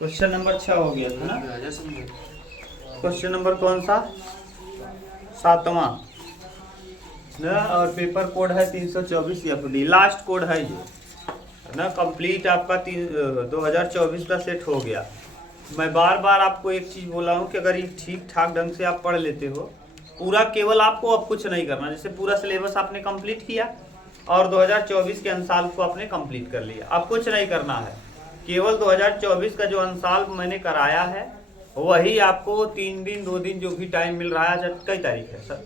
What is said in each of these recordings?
Question number 6 हो गया था ना। क्वेश्चन नंबर कौन सा? 7वां ना। और पेपर कोड है 324 FD। लास्ट कोड है ये ना। कंप्लीट आपका 2024 का सेट हो गया। मैं बार बार आपको एक चीज़ बोला हूँ कि अगर ये ठीक ठाक ढंग से आप पढ़ लेते हो पूरा, केवल आपको अब कुछ नहीं करना। जैसे पूरा सिलेबस आपने कंप्लीट किया और 2024 के अंसाल को आपने कंप्लीट कर लिया, अब कुछ नहीं करना है। केवल 2024 का जो अंसाल मैंने कराया है वही आपको 3 दिन 2 दिन जो भी टाइम मिल रहा है। आज कई तारीख है सर?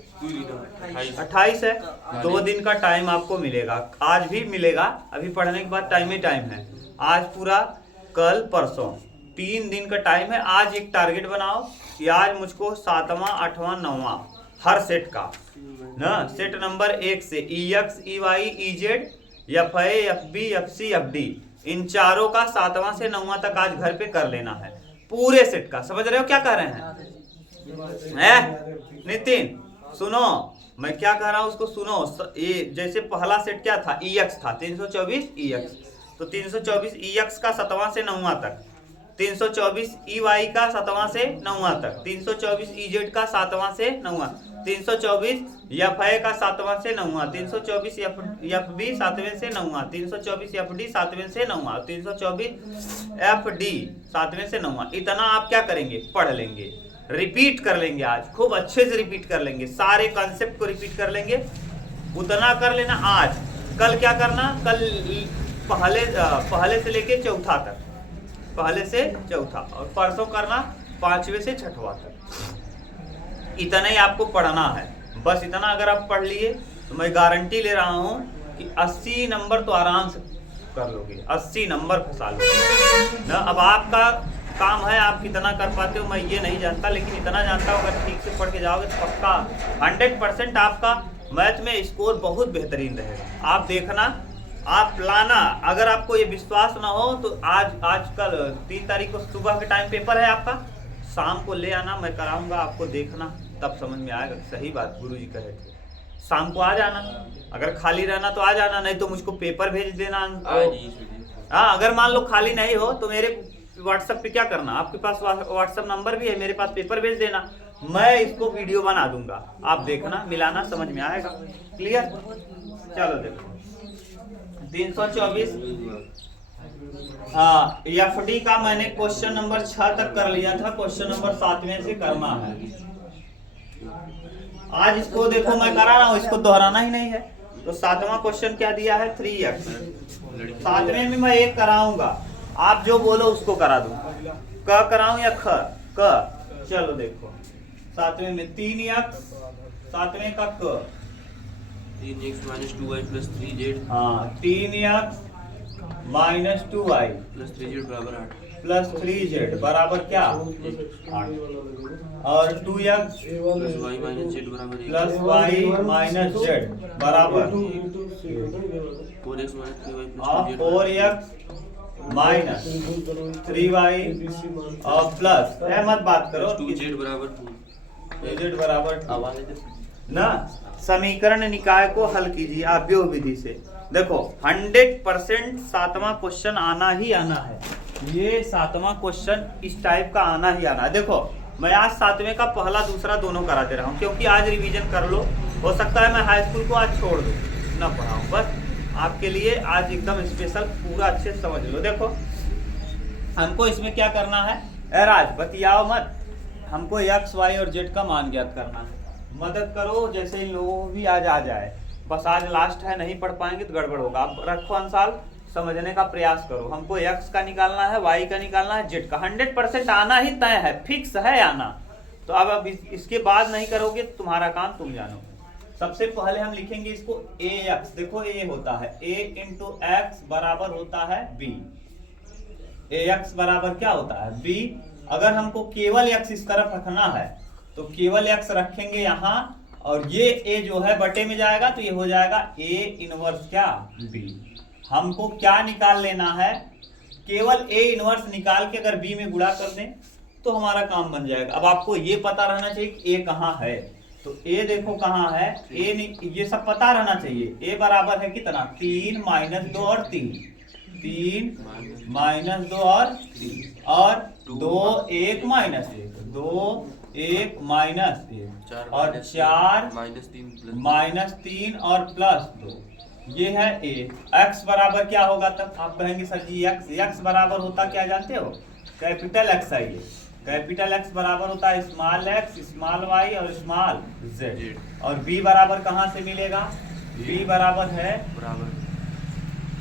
28 है। 2 दिन का टाइम आपको मिलेगा, आज भी मिलेगा। अभी पढ़ने के बाद टाइम ही टाइम है। आज पूरा, कल, परसों 3 दिन का टाइम है। आज एक टारगेट बनाओ कि आज मुझको 7वां 8वां 9वां हर सेट का ना, सेट नंबर 1 से EX EY EZ FA FB FC FD इन चारों का 7वां से 9वां तक आज घर पे कर लेना है, पूरे सेट का। समझ रहे हो क्या कह रहे हैं? नितिन सुनो, मैं क्या कह रहा हूं उसको सुनो। ये जैसे पहला सेट क्या था? EX था 324 EX, तो 324 EX का 7वां से 9वां तक, 324 EY का 7वां से 9वां तक, 324 EZ का 7वां से 9वां, 324 FA का 7वां से 9वां, 324 FB 7वें से 9वां, 324 FD 7वें से 9वां, 324 FD 7वें से 9वां। इतना आप क्या करेंगे? पढ़ लेंगे, रिपीट कर लेंगे। आज खूब अच्छे से रिपीट कर लेंगे, सारे कॉन्सेप्ट को रिपीट कर लेंगे। उतना कर लेना आज। कल क्या करना? कल पहले से लेके चौथा तक, पहले से चौथा, और परसों करना 5वें से 6वां तक। इतना ही आपको पढ़ना है, बस इतना अगर आप पढ़ लिए तो मैं गारंटी ले रहा हूं कि 80 नंबर तो आराम से कर लोगे, 80 नंबर फंसा लोगे ना। अब आपका काम है आप कितना कर पाते हो, मैं ये नहीं जानता, लेकिन इतना जानता हूँ अगर ठीक से पढ़ के जाओगे तो पक्का 100% आपका मैथ में स्कोर बहुत बेहतरीन रहेगा। आप देखना, आप लाना। अगर आपको ये विश्वास ना हो तो आज कल 3 तारीख को सुबह के टाइम पेपर है आपका, शाम को ले आना, मैं कराऊंगा आपको, देखना तब समझ में आएगा। सही बात गुरुजी कहे थे, शाम को आ जाना। अगर खाली रहना तो आ जाना, नहीं तो मुझको पेपर भेज देना। हाँ, अगर मान लो खाली नहीं हो तो मेरे व्हाट्सएप पे क्या करना, आपके पास व्हाट्सएप नंबर भी है, मेरे पास पेपर भेज देना, मैं इसको वीडियो बना दूंगा, आप देखना, मिलाना, समझ में आएगा। क्लियर? चलो देखो 324 हाँ, FD का मैंने क्वेश्चन नंबर 6 तक कर लिया था, क्वेश्चन नंबर 7वें से करना है। आज इसको देखो मैं करा रहा हूँ, इसको दोहराना ही नहीं है। तो 7वां क्वेश्चन क्या दिया है? 3x। 7वें में मैं एक कराऊंगा, आप जो बोलो उसको करा दूं। क कराऊं या ख? क। चलो देखो 7वें में 3x, 7वें का क 3x minus 2y plus 3z। हाँ, 3x minus 2y plus 3z बराबर 8। प्लस 3z बराबर क्या? 8। और 2x plus y minus z बराबर 1। प्लस y माइनस z बराबर 4x minus 3y plus 4x minus 3y और प्लस मत बात करो, 2z बराबर 2। z बराबर ना। समीकरण निकाय को हल कीजिए आव्यूह विधि से। देखो 100% 7वां क्वेश्चन आना ही आना है। ये 7वां क्वेश्चन इस टाइप का आना ही आना है। देखो मैं आज 7वें का पहला दूसरा दोनों करा दे रहा हूँ, क्योंकि आज रिवीजन कर लो। हो सकता है मैं हाई स्कूल को आज छोड़ दूँ, ना पढ़ाऊँ, बस आपके लिए आज एकदम स्पेशल पूरा अच्छे से समझ लो। देखो हमको इसमें क्या करना है? राज बतियाओ मत, हमको x y और z का मान ज्ञात करना है। मदद करो, जैसे इन लोगों को भी आज आ जाए। बस आज लास्ट है, नहीं पढ़ पाएंगे तो गड़बड़ होगा। आप रखो अंसाल, समझने का प्रयास करो। हमको x का निकालना है, y का निकालना है, z का 100% आना ही तय है, फिक्स है आना। तो अब इसके बाद नहीं करोगे तो तुम्हारा काम तुम जानो। सबसे पहले हम लिखेंगे इसको ax। देखो a होता है a इंटू x बराबर होता है b। ax बराबर क्या होता है? b। अगर हमको केवल x इस तरफ रखना है तो केवल x रखेंगे यहाँ, और ये a जो है बटे में जाएगा तो ये हो जाएगा a इनवर्स क्या? b। हमको क्या निकाल लेना है? केवल a इनवर्स निकाल के अगर b में गुणा कर दें तो हमारा काम बन जाएगा। अब आपको ये पता रहना चाहिए कि a कहाँ है, तो a देखो कहाँ है, a ये सब पता रहना चाहिए। a बराबर है कितना? 3 माइनस 2 और 3, 3 माइनस 2 और 2 1 माइनस 1 2 1 माइनस 1 और 4 माइनस 3 और प्लस 2 ये है ए। x बराबर क्या होगा तब आप कहेंगे सर जी x बराबर होता क्या जानते हो? कैपिटल एक्स है ये। कैपिटल एक्स बराबर होता है स्मॉल एक्स स्मॉल वाई और स्मॉल जेड। और b बराबर कहाँ से मिलेगा? b बराबर है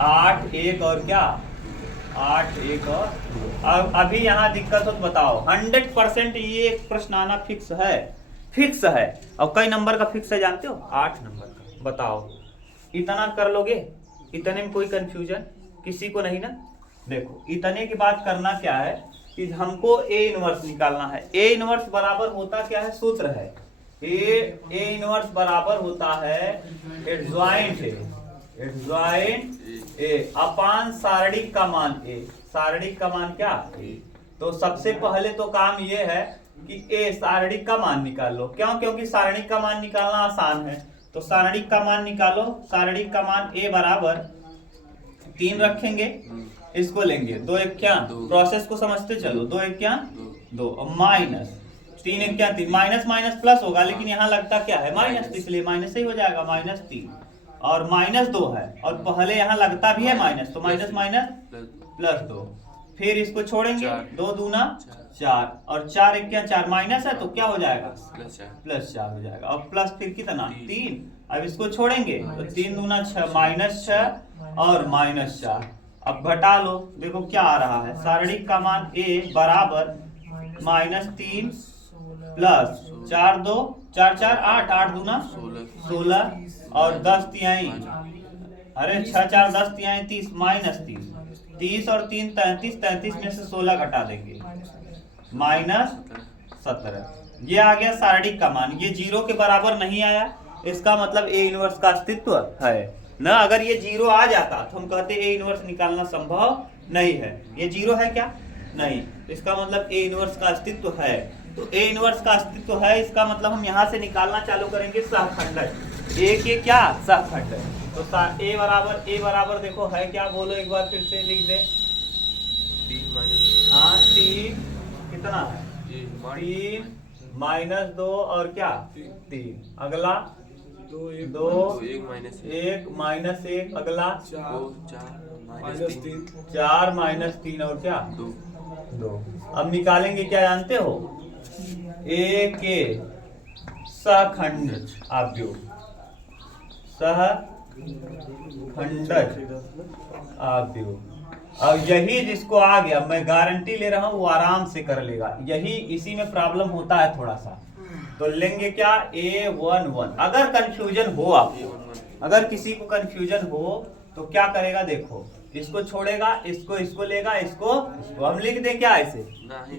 8 1 और क्या 8 1 और 2। अब अभी यहाँ दिक्कत हो तो बताओ 100% ये एक प्रश्न आना फिक्स है। और कई नंबर का फिक्स है जानते हो? 8 नंबर का। बताओ इतना कर लोगे? इतने में कोई कंफ्यूजन किसी को नहीं ना? देखो इतने की बात करना क्या है कि हमको ए इनवर्स निकालना है। ए इनवर्स बराबर होता क्या है? सूत्र है ए इनवर्स बराबर होता है एडजॉइंट ए अपान सारणिक का मान ए। सारणिक का मान क्या? ए। तो सबसे पहले तो काम ये है कि ए सारणिक का मान निकाल लो। क्यों? क्योंकि सारणिक का मान निकालना आसान है। तो सारणिक का मान निकालो। सारणिक का मान ए बराबर 3 रखेंगे, इसको लेंगे 2 1 क्या, प्रोसेस को समझते चलो 2 1 क्या 2 और माइनस 3 1 क्या 3 माइनस माइनस प्लस होगा, लेकिन यहाँ लगता क्या है माइनस, इसलिए माइनस ही हो जाएगा। -3 और -2 है और पहले यहाँ लगता भी है माइनस, तो माइनस माइनस +2। फिर इसको छोड़ेंगे 2 दूना 4 और 4 1 क्या 4 माइनस है तो क्या हो जाएगा +4 हो जाएगा। और प्लस फिर कितना 3। अब इसको छोड़ेंगे तो 3 दूना 6 -6 और -4। अब घटा लो, देखो क्या आ रहा है। सारणिक का मान a बराबर -3 प्लस 4 2 4 4 8 8 दूना 16 और 10 तिहाई, अरे 6 4 10 तिहाई 30 -30 30 और 3 33 33 में से 16 घटा देंगे -17। ये आ गया सारणिक का मान। ये 0 के बराबर नहीं आया, इसका मतलब ए इनवर्स का अस्तित्व है ना। अगर ये 0 आ जाता तो हम कहते ए इनवर्स निकालना संभव नहीं है। ये 0 है क्या? नहीं। इसका मतलब ए इनवर्स का अस्तित्व है। तो ए इनवर्स का अस्तित्व है, इसका मतलब हम यहाँ से निकालना चालू करेंगे सहखंड। ए के क्या सहखंड। तो ए बराबर देखो है क्या, बोलो एक बार फिर से लिख दे। 3 कितना है 3 -2 और क्या 3। अगला 2 1 -1 अगला 4 -3 और क्या 2। अब निकालेंगे क्या जानते हो? ए के सहखंड आव्यूह, सहखंडज आव्यूह। और यही जिसको आ गया, मैं गारंटी ले रहा हूं वो आराम से कर लेगा। यही इसी में प्रॉब्लम होता है थोड़ा सा। तो लेंगे क्या A11। अगर कंफ्यूजन हो आपको, अगर किसी को कंफ्यूजन हो तो क्या करेगा, देखो इसको छोड़ेगा, इसको लेगा, इसको हम लिख दें क्या ऐसे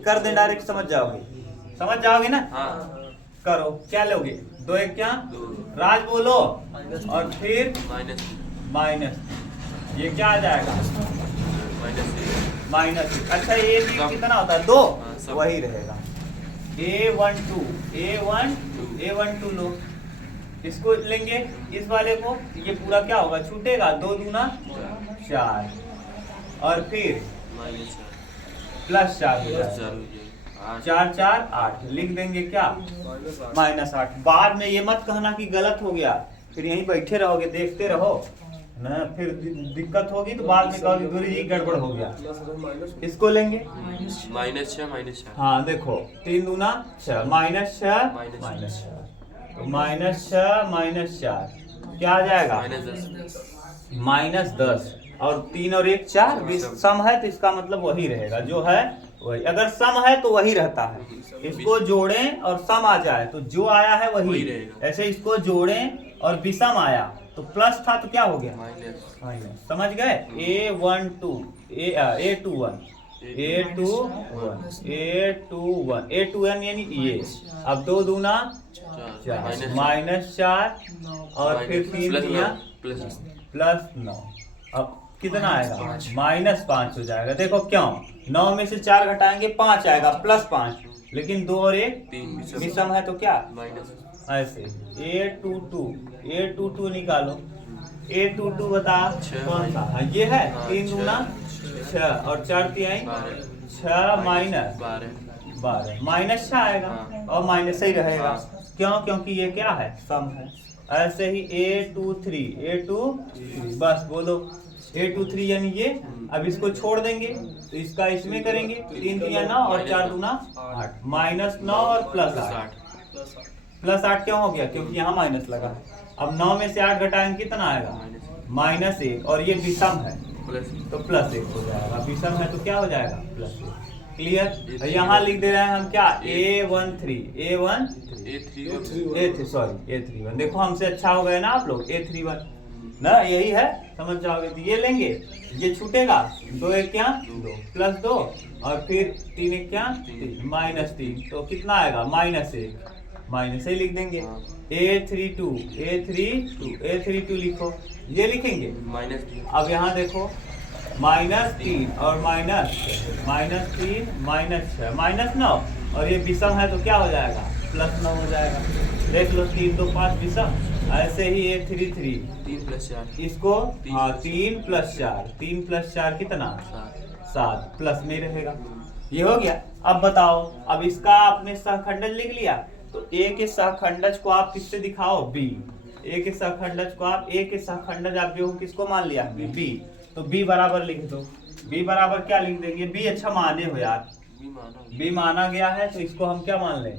कर दें, डायरेक्ट समझ जाओगे ना। करो क्या लोगे 2 1 क्या राज बोलो और फिर माइनस, ये क्या आ जाएगा -1। अच्छा ये कितना होता है 2, वही रहेगा। A12 लो, इसको लेंगे इस वाले को, ये पूरा क्या होगा छूटेगा 2 दूना 4 और फिर +4 हो जाएगा 4 4 8 लिख देंगे क्या -8। बाद में ये मत कहना कि गलत हो गया, फिर यहीं बैठे रहोगे देखते रहो ना, फिर दिक्कत होगी तो बाद में कहोगे गुरु जी गड़बड़ हो गया। इसको लेंगे -6 हाँ देखो 3 दूना 6 -6 तो -6 क्या आ जाएगा -10 और 3 और 1 4 सम है तो इसका मतलब वही रहेगा जो है वही। अगर सम है तो वही रहता है, इसको जोड़ें और सम आ जाए तो जो आया है वही रहेगा। ऐसे इसको जोड़ें और विषम आया तो प्लस था तो क्या हो गया माइनस। समझ गए? A21 यानी ये। अब 2 दूना 4 -4 और फिर 3 दिया +9। अब कितना आएगा -5 हो जाएगा। देखो क्यों 9 में से 4 घटाएंगे 5 आएगा +5, लेकिन 2 और 1 विषम है तो क्या ऐसे। A22 निकालो A22 बता छः कौन सा? हाँ, ये है। हाँ, 3 दूना छः, 6 और 4 तिहाई 12, 6 माइनस 12, माइनस 6 आएगा हाँ। और माइनस ही रहेगा। हाँ। क्यों? क्योंकि ये क्या है? सम है। ऐसे ही A23 बस बोलो A23 यानी ये। अब इसको छोड़ देंगे तो इसका इसमें करेंगे 3 तिहाई 9 और 4 दूना 8 -9 और +8 +8 क्यों हो गया? क्योंकि यहाँ माइनस लगा है। अब 9 में से 8 घटाएंगे कितना आएगा? -1 और ये विषम है तो +1 हो जाएगा। विषम है तो क्या हो जाएगा? +1। क्लियर? यहाँ लिख दे रहे हैं हम क्या? A31 देखो हमसे अच्छा हो गए ना आप लोग। A31 ना यही है, समझ जाओगे। तो ये लेंगे, ये छूटेगा 2 1 क्या 2 +2 और फिर 3 1 क्या 3 -3 तो कितना आएगा? -1 माइनस ही लिख देंगे। A32 लिखो, ये लिखेंगे। अब यहाँ देखो -3 और -3 -6 -9 और ये विषम है तो क्या हो जाएगा? +9 हो जाएगा। देख लो 3 2 5 विषम। ऐसे ही A33 3 + 4 इसको 3 + 4 कितना? 7 प्लस में रहेगा। ये हो गया। अब बताओ, अब इसका आपने सहखंडज लिख लिया तो A के सहखंडज को आप किससे दिखाओ? B। A के सहखंडज को आप A के सहखंडज आप जो किसको मान लिया? B। तो B बराबर लिख दो। B बराबर क्या लिख देंगे? B अच्छा माने हो यार, B माना गया है तो इसको हम क्या मान लें?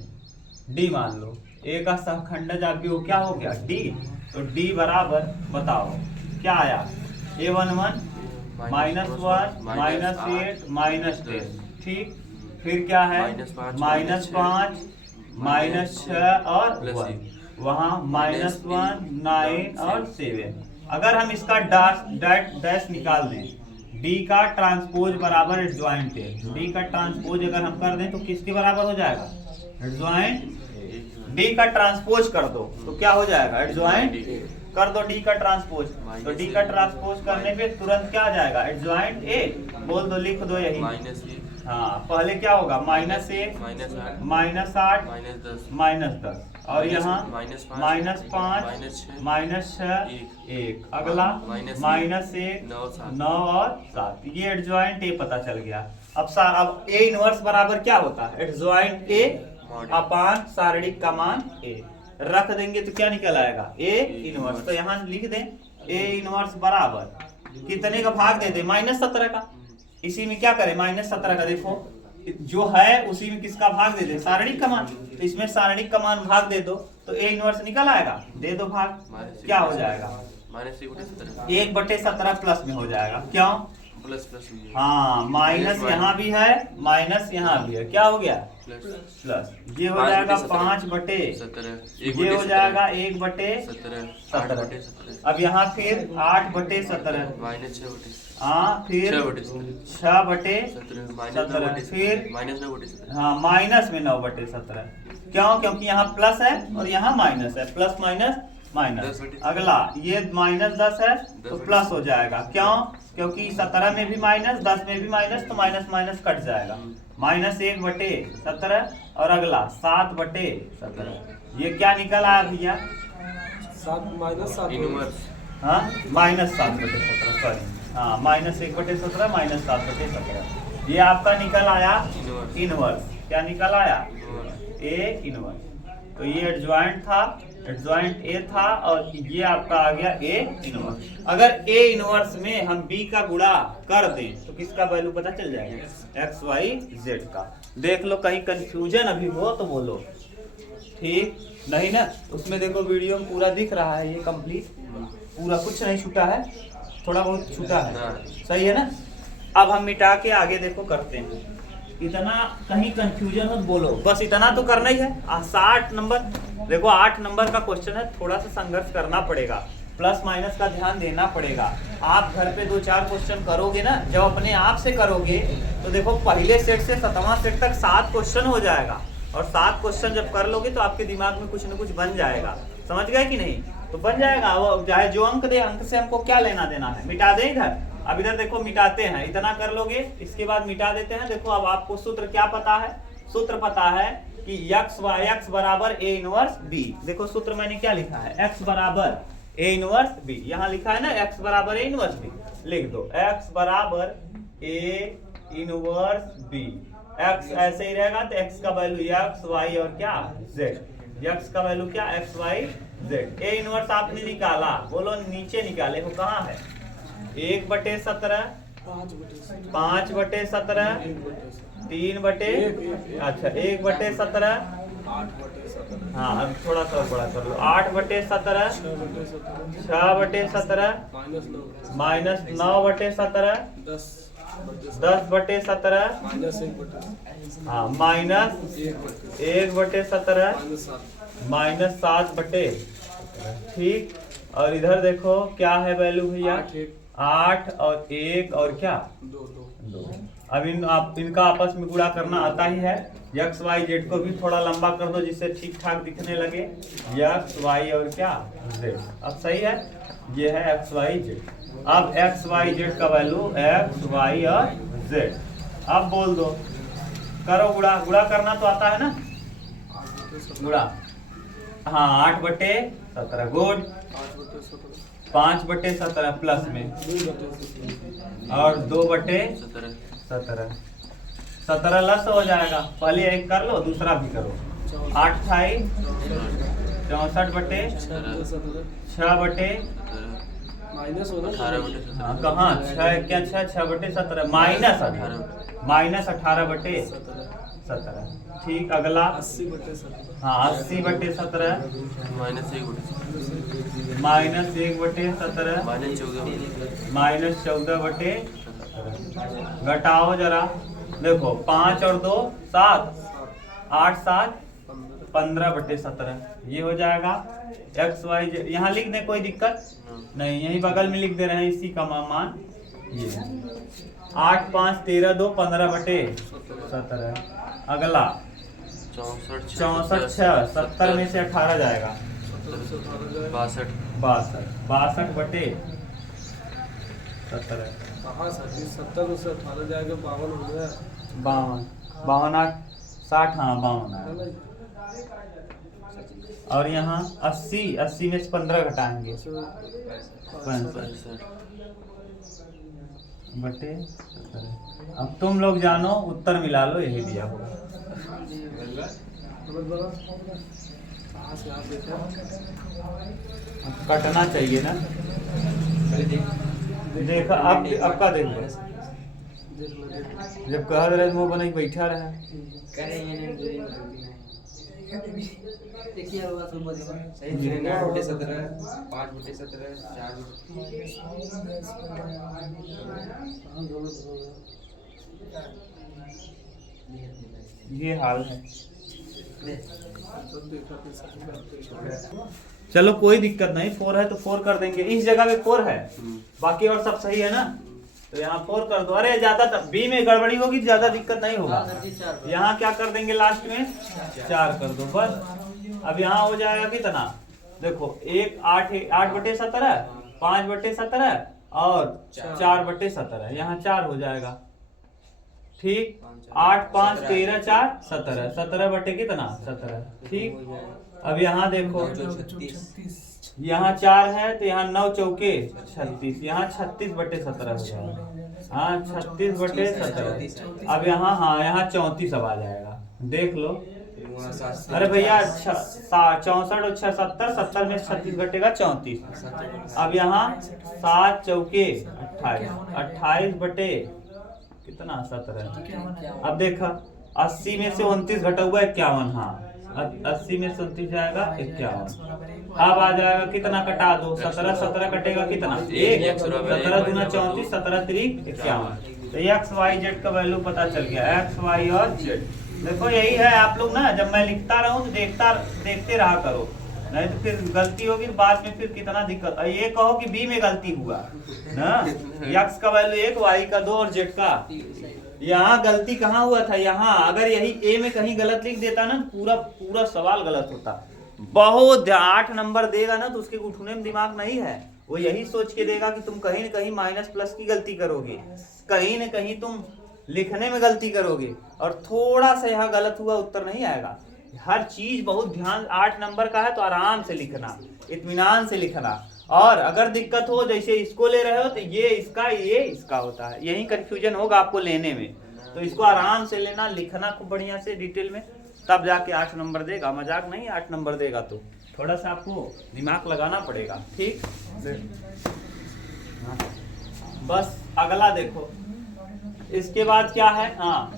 D मान लो। A का सहखंडज आप जो क्या हो गया? D। तो D बराबर बताओ क्या आया? A11 -1 -8 -10 ठीक। फिर क्या है? -5 -6 और 1 वहाँ -1 9 और 7। अगर हम इसका डैश निकाल दें, D का ट्रांसपोज बराबर एडजॉइंट है। D का ट्रांसपोज अगर हम कर दें तो किसके बराबर हो जाएगा? एडजॉइंट। D का ट्रांसपोज कर दो तो क्या हो जाएगा? एडजॉइंट कर दो D का ट्रांसपोज। तो D का ट्रांसपोज करने पे तुरंत क्या आ जाएगा? Adjoint A। बोल दो, लिख दो यही। हाँ, पहले क्या होगा? -1 -8 -10 और यहाँ -5 -6 1 अगला -1 9 और 7। ये एडजॉइंट A पता चल गया। अब A इनवर्स बराबर क्या होता है? एडजॉइंट A अपान सारणिक का मान A रख देंगे तो क्या निकल आएगा? A inverse. तो यहाँ लिख दें A इनवर्स बराबर कितने का भाग दे दे? -17 का। इसी में क्या करें? -17 का देखो जो है उसी में किसका भाग दे दे? सारणिक का मान। तो इसमें सारणिक का मान भाग दे दो तो A इनवर्स निकल आएगा। दे दो भाग, क्या हो जाएगा? 1/17 प्लस में हो जाएगा। क्यों? प्लस हाँ, माइनस यहाँ भी है माइनस यहाँ भी है, क्या हो गया? प्लस। ये हो जाएगा 5/17। ये हो जाएगा 1/17। अब यहाँ फिर 8/17 हाँ, फिर 6/17 फिर हाँ माइनस में 9/17। क्यों? क्योंकि यहाँ प्लस है और यहाँ माइनस है। Plus minus minus. अगला ये -10 है तो प्लस हो जाएगा। क्यों? क्योंकि 17 में भी माइनस 10 में भी माइनस तो माइनस माइनस कट जाएगा। -1/17 और अगला 7/17। ये क्या निकल आया भैया? 7 -7 हाँ -7/17 सॉरी। हाँ -1/17 -7/17 ये आपका निकल आया इनवर्स। क्या निकल आया? A inverse. तो ये एडजॉइंट था, एडजॉइंट A था और ये आपका आ गया A इनवर्स। अगर A इनवर्स में हम B का गुणा कर दें तो किसका वैल्यू पता चल जाएगा? X Y Z का। देख लो कहीं कंफ्यूजन अभी हो तो बोलो, ठीक नहीं ना? उसमें देखो वीडियो में पूरा दिख रहा है, ये कंप्लीट पूरा कुछ नहीं छूटा है, थोड़ा बहुत छूटा है, सही है ना? अब हम मिटा के आगे देखो करते हैं। इतना कहीं कंफ्यूजन हो तो बोलो, बस इतना तो करना ही है। 60 नंबर देखो, 8 नंबर का क्वेश्चन है, थोड़ा सा संघर्ष करना पड़ेगा, प्लस माइनस का ध्यान देना पड़ेगा। आप घर पे 2-4 क्वेश्चन करोगे ना, जब अपने आप से करोगे तो देखो पहले सेट से 7वां सेट तक 7 क्वेश्चन हो जाएगा और 7 क्वेश्चन जब कर लोगे तो आपके दिमाग में कुछ न कुछ बन जाएगा। समझ गए कि नहीं? तो बन जाएगा। वो चाहे जो अंक दे, अंक से हमको क्या लेना देना है? मिटा दे इधर। अब इधर देखो मिटाते हैं, इतना कर लोगे, इसके बाद मिटा देते हैं। देखो अब आपको सूत्र क्या पता है? सूत्र पता है कि x बराबर A इनवर्स B। देखो सूत्र मैंने क्या लिखा है? x बराबर ए इनवर्स बी। यहाँ लिखा है ना x बराबर ए इनवर्स बी, लिख दो x बराबर ए इनवर्स बी। x ऐसे ही रहेगा तो x का वैल्यू x y और क्या z, x का वैल्यू क्या x y z। A inverse आपने निकाला, बोलो नीचे निकाले हो कहाँ है, 1/17, 5/17, 3 अच्छा 1/17, 8/17, हाँ अब थोड़ा सा बड़ा कर लो, 8/17, 6/17, माइनस 9/17, 10/17, हाँ माइनस 1/17, माइनस 7/, ठीक। और इधर देखो क्या है वैल्यू भैया, 8 और 1 और क्या 2। अब आप इनका आपस में गुणा करना आता ही है। एक्स वाई जेड को भी थोड़ा लंबा कर दो जिससे ठीक ठाक दिखने लगे, एक्स वाई और क्या जेड। अब सही है, ये है एक्स वाई जेड। अब एक्स वाई जेड का वैल्यू एक्स वाई और जेड। अब बोल दो, करो गुणा, गुणा करना तो आता है ना गुणा, हाँ 8/17 गुड, 5/17 प्लस में और 2/17, 17 लस हो जाएगा। पहले एक कर लो, दूसरा भी करो, 8 × 64/6 हाँ कहाँ 6 क्या 6/17 माइनस 18/17, ठीक। अगला 80/17, हाँ 80/17, माइनस 1/17, माइनस 14/17। घटाओ जरा, देखो 5 और 2 7, 8 7 15/17, ये हो जाएगा एक्स वाई जेड। यहाँ लिख दे, कोई दिक्कत नहीं, यही बगल में लिख दे रहे हैं इसी का मान। ये 8 5 13 2 15/17। अगला 64 6, 70 में से 18 जाएगा 62/17। 70 में से 18 जाएगा 52 हो गया, 52 8 60, हाँ 52। और यहाँ 80 में से 15 घटाएंगे 65/17। अब तुम लोग जानो, उत्तर मिला लो, यही दिया होगा। कटना चाहिए ना, देखा आपका देख लो, जब कह रहे मुंह बना बैठा रहा ये हाल है। चलो कोई दिक्कत नहीं, 4 है तो 4 कर देंगे, इस जगह पे 4 है, बाकी और सब सही है ना, तो यहाँ 4 कर दो। अरे ज्यादा बी में गड़बड़ी होगी, ज्यादा दिक्कत नहीं होगा। यहाँ क्या कर देंगे लास्ट में 4 कर दो बस। अब यहाँ हो जाएगा कितना, देखो 8/17, 5/17 और 4/17, यहाँ 4 हो जाएगा, ठीक। 8 5 13 4 17, 17 कितना 17, ठीक। अब यहाँ देखो, यहाँ 4 है तो यहाँ 9 चौके 36, यहाँ 36/17 हो जाएगा, हाँ 36/17। अब यहाँ हाँ यहाँ 34 अब आ जाएगा, देख लो। अरे भैया 64 और 6 70, 70 में 36 घटेगा 34। अब यहाँ 7 चौके 28 कितना 17। अब देखा 80 में से 29 घटा हुआ 51, हाँ 80 में से 29 जाएगा 51। अब आ जाएगा कितना, कटा दो, 17 17 कटेगा कितना 1, 17 दूना 34, 17 3 51। तो एक्स वाई जेड का वैल्यू पता चल गया, एक्स वाई और जेड। देखो यही है, आप लोग ना जब मैं लिखता रहूं तो देखते रहा करो, नहीं तो फिर गलती होगी तो बाद में फिर कितना दिक्कत। ये कहो कि बी में गलती हुआ ना, एक्स का वैल्यू 1, वाई का 2 और जेड का, यहाँ गलती कहाँ हुआ था, यहाँ अगर यही ए में कहीं गलत लिख देता ना पूरा पूरा सवाल गलत होता। बहुत 8 नंबर देगा ना तो उसके उठने में दिमाग नहीं है, वो यही सोच के देगा कि तुम कहीं न कहीं माइनस प्लस की गलती करोगे, कहीं न कहीं तुम लिखने में गलती करोगे, और थोड़ा सा यहाँ गलत हुआ उत्तर नहीं आएगा। हर चीज बहुत ध्यान, 8 नंबर का है तो आराम से लिखना, इत्मीनान से लिखना। और अगर दिक्कत हो जैसे इसको ले रहे हो तो ये इसका होता है, यही कंफ्यूजन होगा आपको लेने में। तो इसको आराम से लेना, लिखना खूब बढ़िया से डिटेल में, तब जाके 8 नंबर देगा। मजाक नहीं, 8 नंबर देगा। तो थोड़ा सा आपको दिमाग लगाना पड़ेगा, ठीक। बस अगला देखो, इसके बाद क्या है, हाँ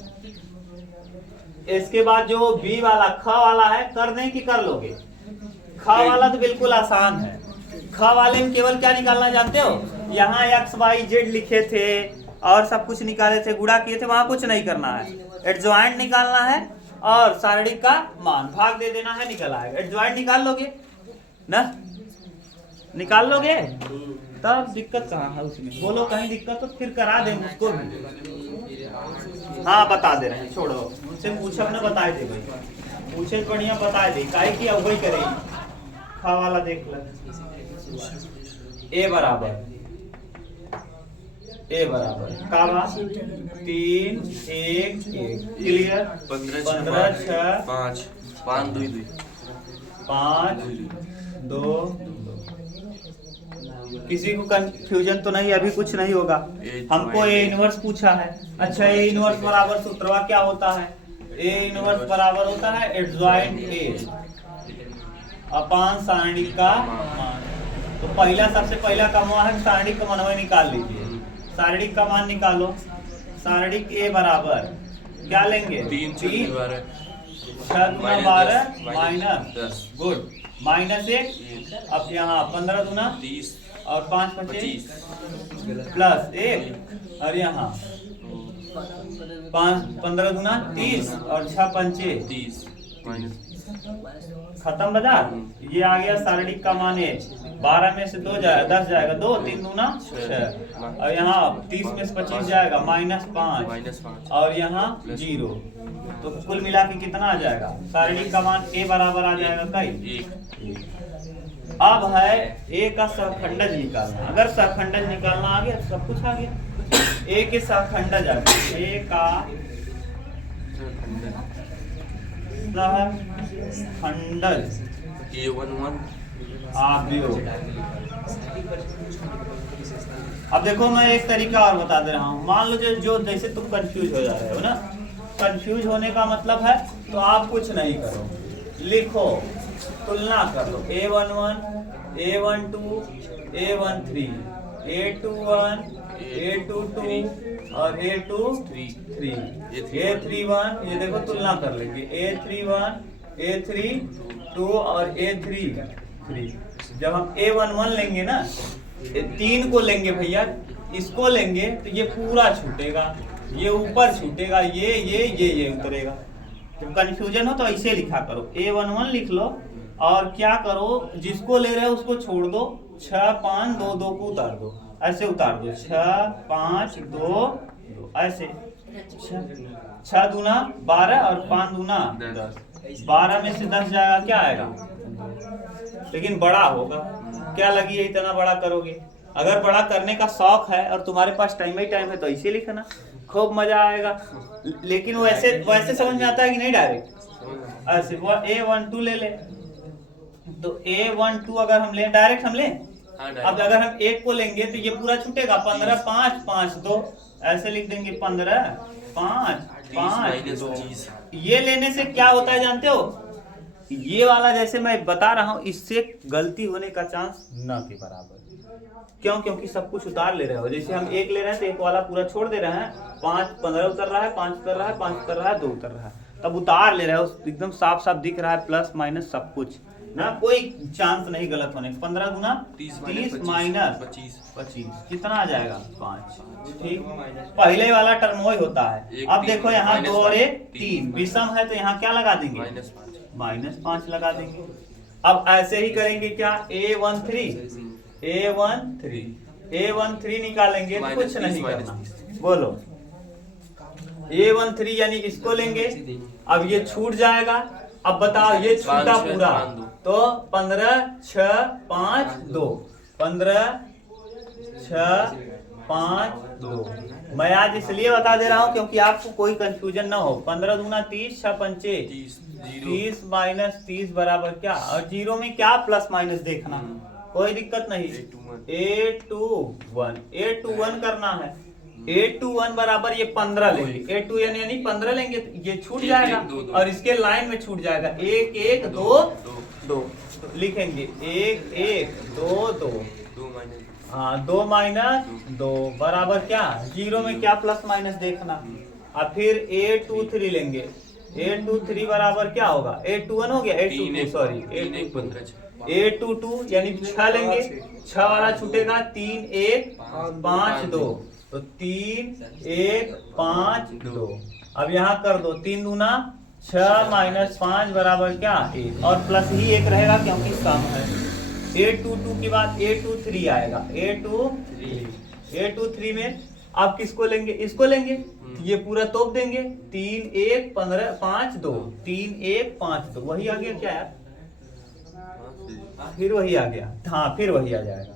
इसके बाद जो बी वाला ख वाला है, कर दें कि कर लोगे? ख वाला तो बिल्कुल आसान है। ख वाले में केवल क्या निकालना जानते हो, यहाँ एक्स वाई जेड लिखे थे और सब कुछ निकाले थे, गुणा किए थे, वहां कुछ नहीं करना है। एडजॉइंट निकालना है और सारणिक का मान भाग दे देना है, निकल आएगा। एडजॉइंट निकाल लोगे ना, निकाल लोगे, तब दिक्कत कहाँ है उसमें? बोलो कहीं दिक्कत तो फिर करा दें उसको भी। हाँ बता दे रहे हैं, छोड़ो मुझसे पूछब ना, बता दे भाई, पूछे बढ़िया बता दे, काहे की वही करेगी। खा वाला देख लो, ए बराबर का बा 3 1 1 क्लियर। 15 6 5 5 2 2 5 2। किसी को कंफ्यूजन तो नहीं, अभी कुछ नहीं होगा। हमको ए इनवर्स पूछा है। अच्छा, ए इनवर्स बराबर सूत्रवा क्या होता है? ए इनवर्स बराबर होता है एडजॉइंट ए अपान सारणिक का मान। तो पहला सबसे पहला काम हुआ है सारणिक का मान निकाल लीजिए। सारणिक का मान निकालो। सारणिक ए बराबर क्या लेंगे? 3 6 12 6 दूना 12 माइनस 10 गुड माइनस 1। अब यहाँ 15 दूना 30 और 5 25 प्लस 1 और यहाँ 15 दूना 30 और 6 पंचे 30 माइनस खत्म बाजार। ये आ गया सारणिक का मान है। 12 में से 2 जाएगा 10 जाएगा, 2 3 दूना 6 और यहाँ 30 में से 25 जाएगा -5 और यहाँ 0। तो कुल मिला के कितना आ जाएगा? सारणिक का मान ए बराबर आ जाएगा कई 1। अब है ए का सहखंडज निकालना। अगर सहखंडज निकालना आ गया तो सब कुछ आ गया। ए के सहखंडज आ गया। ए का सहखंडज A11 अब देखो मैं एक तरीका और बता दे रहा हूँ। मान लो जो जैसे तुम कंफ्यूज हो जा रहे हो ना, कंफ्यूज होने का मतलब है तो आप कुछ नहीं करो, लिखो, तुलना कर लो। A11 A12 A13 A21 A22 और A23 A31। ये देखो तुलना कर लेंगे A31 A32 और A33। जब हम A11 लेंगे ना, 3 को लेंगे भैया, इसको लेंगे तो ये पूरा छूटेगा, ये ऊपर छूटेगा, ये उतरेगा। जब कंफ्यूजन हो तो ऐसे लिखा करो। A11 लिख लो और क्या करो, जिसको ले रहे हो उसको छोड़ दो, 6 5 2 2 को उतार दो, ऐसे उतार दो, 6 5 2 2 ऐसे। 6 दूना 12 और 5 दूना 10। 12 में से 10 जाएगा, क्या आएगा? लेकिन बड़ा होगा। क्या लगी है इतना बड़ा करोगे? अगर बड़ा करने का शौक है और तुम्हारे पास टाइम ही टाइम है तो ऐसे लिखना, खूब मजा आएगा। लेकिन वैसे समझ में आता है कि नहीं? डायरेक्ट ऐसे वो A12 ले ले, तो A12 अगर हम ले डायरेक्ट हम ले, अब अगर हम 1 को लेंगे तो ये पूरा छूटेगा। 15 5 5 2 ऐसे लिख देंगे, 15 5 5 2। ये लेने से क्या होता है जानते हो? ये वाला जैसे मैं बता रहा हूँ, इससे गलती होने का चांस न के बराबर। क्यों? क्योंकि सब कुछ उतार ले रहे हो। जैसे हम 1 ले रहे हैं तो 1 वाला पूरा छोड़ दे रहे हैं, 5 15 उतर रहा है, 5 उतर रहा है, 5 उतर रहा है, 2 उतर रहा है, तब उतार ले रहे हो, एकदम साफ साफ दिख रहा है, प्लस माइनस सब कुछ ना, कोई चांस नहीं गलत होने। 15 गुना 30 माइनस 25 कितना आ जाएगा? 5। ठीक, पहले वाला टर्म वही होता है। अब देखो यहाँ 2 और 1 3 विषम है तो यहाँ क्या लगा देंगे? -5 लगा देंगे। अब ऐसे ही करेंगे क्या? A13 निकालेंगे तो कुछ नहीं करना, बोलो A13 यानी इसको लेंगे। अब ये छूट जाएगा। अब बताओ ये छूटा पूरा तो 15 6 5 2 15 6 5 2। मैं आज इसलिए बता दे रहा हूँ क्योंकि आपको कोई कंफ्यूजन ना हो। 15 दूना 30 6 पंचे 30 माइनस 30 बराबर क्या? और 0 में क्या प्लस माइनस देखना, कोई दिक्कत नहीं। 821 821 करना है। 821 बराबर ये 15 लेंगे, 8 यानी 15 लेंगे तो ये छूट जाएगा और इसके लाइन में छूट जाएगा 1 1 2 2 लिखेंगे 1 1 2 2 हाँ 2 - 2 बराबर क्या, जीरो में क्या प्लस माइनस देखना। और फिर 823 लेंगे, 823 बराबर क्या होगा, 821 हो गया, 822 सॉरी 822 यानी 6 लेंगे, 6 वाला छूटेगा 3 1 5 2 तो 3 1 5 2। अब यहाँ कर दो 3 दूना 6 - 5 बराबर क्या 1 और प्लस ही 1 रहेगा क्योंकि सम है। 822 के बाद 823 आएगा, 823 में आप किसको लेंगे, इसको लेंगे, ये पूरा तोप देंगे 3 1 15 5 2 3 1 5 2 वही आ गया क्या यार, फिर वही आ गया, हाँ फिर वही आ जाएगा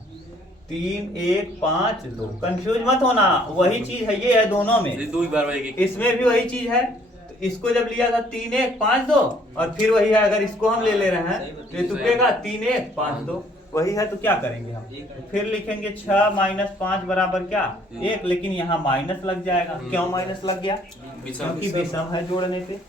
3 1 5 2। कंफ्यूज मत होना, वही चीज है, ये है दोनों में, दो ही बार इसमें भी वही चीज है। तो इसको जब लिया था 3 1 5 2 और फिर वही है, अगर इसको हम ले रहे हैं तो ये तुकेगा 3 1 5 2 वही है। तो क्या करेंगे हम, फिर लिखेंगे 6 - 5 बराबर क्या 1, लेकिन यहाँ माइनस लग जाएगा, क्यों माइनस लग गया, क्योंकि विषम है जोड़ने पे।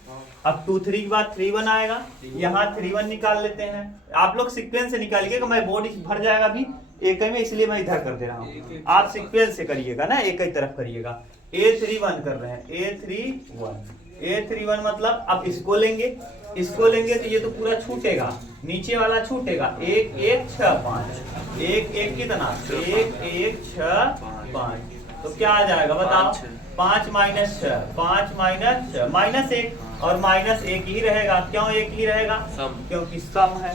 अब 2 3 के बाद 3 1 आएगा, यहाँ 3 1 निकाल लेते हैं। आप लोग सीक्वेंस से निकालिएगा, मैं बोर्ड भर जाएगा अभी एक में, इसलिए मैं इधर कर दे रहा हूँ, आप सीक्वेंस से करिएगा ना, एक ही तरफ करिएगा। A31 कर रहे हैं, A31 मतलब अब इसको लेंगे, इसको लेंगे तो ये तो पूरा छूटेगा, नीचे वाला छूटेगा 1 1 6 5 1 1 कितना 1 1 6 5 तो क्या आ जाएगा बताओ, 5 - 6 5 - 6 -1 और -1 ही रहेगा, क्यों 1 ही रहेगा, क्योंकि सम है।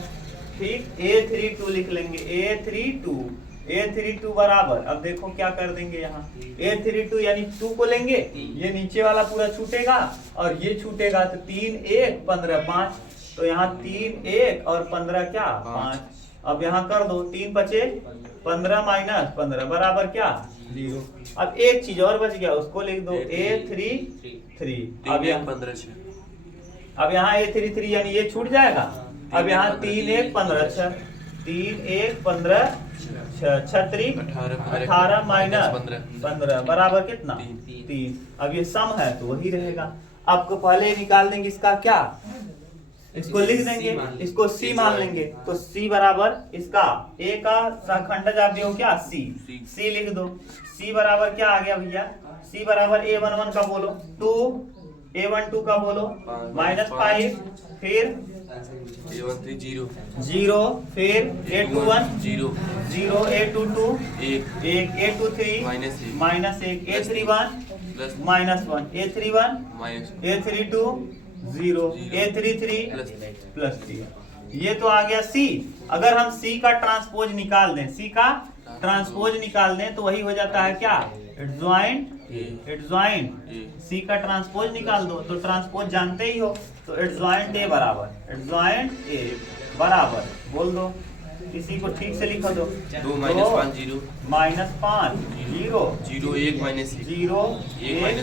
ठीक, A32 लिख लेंगे, A32 बराबर, अब देखो क्या कर देंगे यहाँ, A32 यानी 2 को लेंगे, ये नीचे वाला पूरा छूटेगा और ये छूटेगा तो 3 1 15 5 तो यहाँ 3 1 और 15 क्या 5। अब यहाँ कर दो 3 बचे 15 - 15 बराबर क्या 0। अब एक चीज और बच गया, उसको लिख दो A33। अब यहाँ A33 यानी ये छूट जाएगा। अब यहाँ 3 1 15 6 3 1 15 6 18 - 15 बराबर कितना 3। अब ये सम है तो वही रहेगा। आपको पहले निकाल देंगे इसका क्या, इसको लिख देंगे, इसको C मान लेंगे तो C बराबर इसका A का खंडज आप हो क्या C लिख दो। C बराबर क्या आ गया भैया, C बराबर A11 का बोलो 2 A12 का बोलो -5 फिर A13 0 फिर A21 0 A22 1 A23 -1 A31 -1 A31 A32 0 A33 +3। ये तो आ गया C। अगर हम C का ट्रांसपोज निकाल दें, C का ट्रांसपोज निकाल दें तो वही हो जाता है क्या एडजॉइंट C का ट्रांसपोज निकाल दो तो ट्रांसपोज जानते ही हो, तो एडजॉइंट A बराबर बोल दो, किसी को ठीक से लिखो दो 2 - 5 0 -5 0 0 1 -1 0 1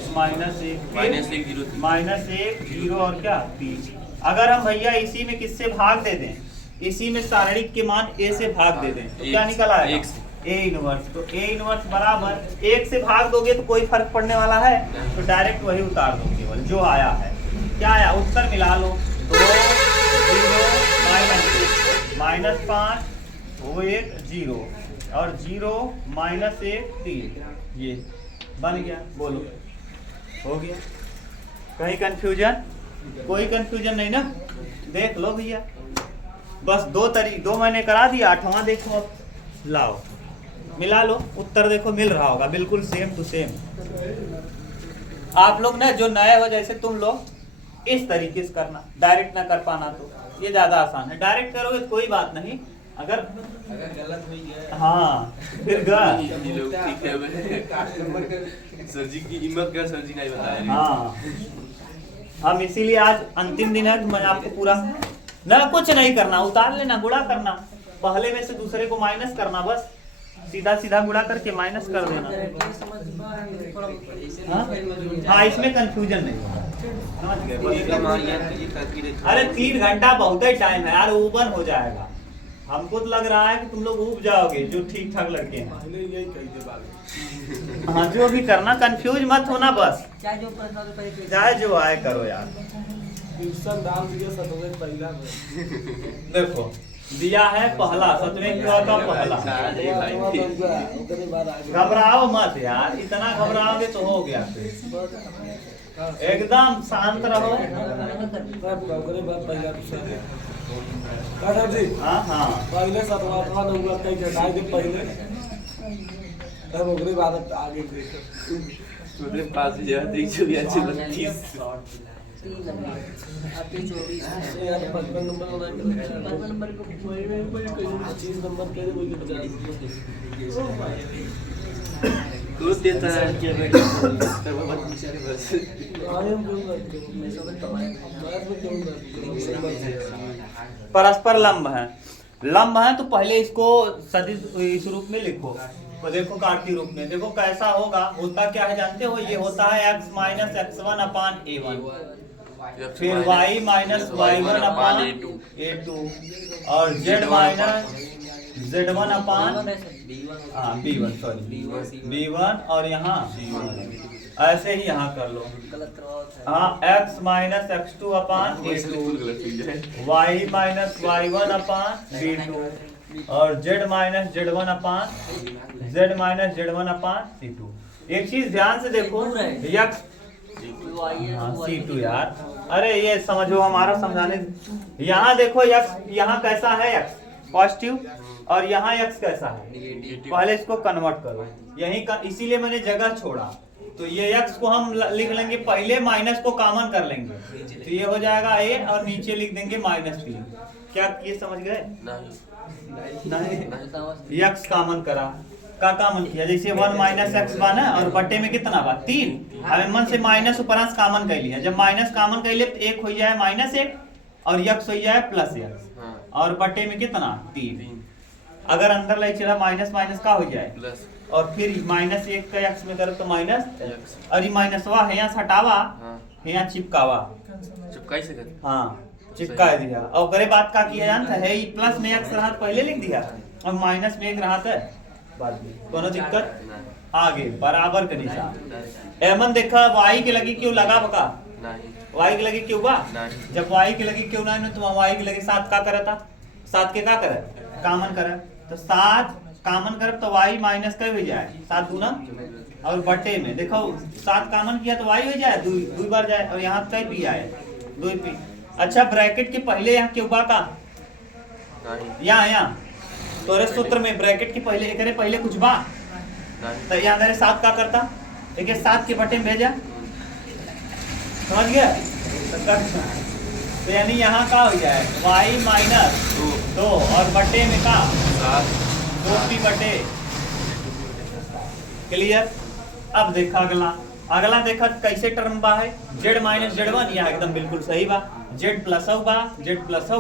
-1 0 और क्या 3। अगर हम भैया इसी में किससे भाग दे दें, इसी में सारणिक के मान A से भाग दे दें तो क्या निकल आएगा A इनवर्स। तो A इनवर्स बराबर 1 से भाग दोगे तो कोई फर्क पड़ने वाला है, तो डायरेक्ट वही उतार दो, केवल जो आया है। क्या आया उत्तर मिला लो 2 0 -5 1 0 और 0 -1 3 ये बन गया। बोलो हो गया, कहीं कंफ्यूजन, कोई कंफ्यूजन नहीं ना, देख लो भैया बस दो मैंने करा दिया, 8वां देखो अब लाओ मिला लो, उत्तर देखो मिल रहा होगा बिल्कुल सेम टू सेम। आप लोग ना जो नए हो जैसे तुम लोग इस तरीके से करना, डायरेक्ट ना कर पाना तो ये ज्यादा आसान है, डायरेक्ट करोगे तो कोई बात नहीं, अगर गलत हो गया हाँ फिर ये लोग ठीक है सर जी की हिम्मत कर, सर जी नहीं बताया। हाँ हम इसीलिए आज अंतिम दिन है, मैं आपको पूरा ना कुछ नहीं करना, उतार लेना, गुणा करना, पहले में से दूसरे को माइनस करना, बस सीधा गुणा करके माइनस कर देना। हाँ इसमें कंफ्यूजन नहीं होगा, समझ गए। अरे 3 घंटा बहुत ही टाइम है यार, ओपन हो जाएगा, हमको तो लग रहा है कि तुम लोग उब जाओगे, जो ठीक ठाक लड़के हैं। पहले यही कही थे बात। हाँ जो भी करना, कंफ्यूज मत होना बस, चाहे जो प्रश्न हो तो पहले चाहे जो आए करो यार। ट्यूशन डाल दिया सतवें पहला में। देखो दिया है पहला, 7वें का पहला। अरे भाई ओकरे बाद आगे घबराओ मत यार, इतना घबराओगे तो हो गया एकदम शांत रहो। ओकरे बाद पहला दूसरा साहब जी हाँ हाँ पहले सतवां नंबर कहीं हटाए थे पहले, तब ओकरे बाद आगे देखो। मेरे पास ही जगह 332 3 नंबर आपके 24 यार 55 नंबर होना है। 55 नंबर को 25 नंबर के वही 50। कुछ देता है कि तब बहुत बेचारे बस आए हम क्यों परस्पर लंब है, लंब है तो पहले इसको सदिश इस रूप में लिखो। तो देखो कार्तीय रूप में देखो कैसा होगा, होता क्या है जानते हो, ये होता है x माइनस x1 अपान a1, फिर y माइनस y1 अपान a2 और z माइनस z1 अपान b1 सॉरी b1 और यहाँ ऐसे ही यहाँ कर लो। गलत होता है। हाँ x माइनस x2 अपान a2, y माइनस y1 अपान b2 और z माइनस z1 अपान c2। एक चीज ध्यान से देखो x हाँ c2 यार, अरे ये समझो हमारा समझाने। यहाँ देखो x यहाँ कैसा है, x पॉजिटिव और यहाँ x कैसा है, पहले इसको कन्वर्ट करो यही का, इसीलिए मैंने जगह छोड़ा। तो ये x को हम लिख लेंगे पहले, माइनस को कॉमन कर लेंगे तो ये हो जाएगा a और नीचे लिख देंगे माइनस b। क्या ये समझ गए? नहीं x कॉमन करा का कॉमन किया, जैसे 1 माइनस एक्स बा ना और बटे में कितना बा 3, अब मन से माइनस ऊपरांश कॉमन कर लिया, जब माइनस कॉमन कर लिया तो एक हो जाए माइनस 1 और x हो जाए प्लस x और बटे में कितना 3। अगर अंदर ले चला माइनस माइनस का हो जाए प्लस और फिर माइनस 1 का x में करो तो माइनस, और ये माइनस वा है यहाँ से हटावा है यहाँ चिपकावा, चिपकाई से कर हाँ चिपका दिया। और करे बात का किया जानता है, ये प्लस में x रहा पहले लिख दिया और माइनस में 1 रहा था बाद में, कोनो दिक्कत आगे बराबर का निशान। एमन देखा y के लगी क्यों लगा बका, नहीं y के लगी क्यों बा, नहीं जब y के लगी क्यों ना तो y के लगी 7 का करा था, 7 के का करे कॉमन करे तो 7 कॉमन करे तो y माइनस का हो जाए 7 गुना और बटे में देखो 7 कॉमन किया तो y हो जाए 2 बार जाए और यहाँ कई पी आए 2 पी। अच्छा ब्रैकेट के पहले यहाँ क्यों बा का, नहीं यहाँ तोरे सूत्र में ब्रैकेट के पहले एक पहले कुछ बा नहीं तो यहाँ अंदर 7 का करता, देखिए 7 के बटे में भेजा, समझ गया तो यानी यहाँ का हो जाए y माइनस 2 और बटे में का 2p बटे। क्लियर? अब देखा अगला देखा कैसे टर्म बा है z माइनस z1, यहाँ एकदम बिल्कुल सही बा, z प्लस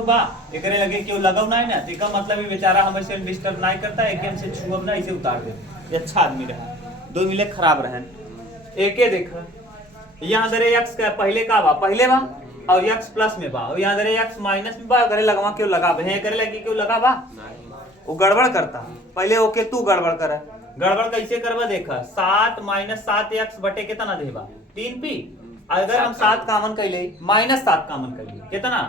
बा एकरे लगे क्यों लगाओ ना है ना, तो मतलब ये बेचारा हमें डिस्टर्ब नहीं करता, एक हमसे छुअब ना इसे उतार दे, ये अच्छा आदमी रहा, 2 मिले खराब रहन। एके देखा यहाँ दरे x का पहले का बा पहले बा और x प्लस में बा और यहाँ दरे x माइनस में बा, अगर लगवा क्यों लगा है करे लगे क्यों लगा बा, वो गड़बड़ करता पहले ओके तू गड़बड़ कर, गड़बड़ कैसे करवा देखा 7 माइनस 7x बटे कितना देबा 3p, अगर हम 7 कॉमन कर ले माइनस 7 कॉमन कर ले कितना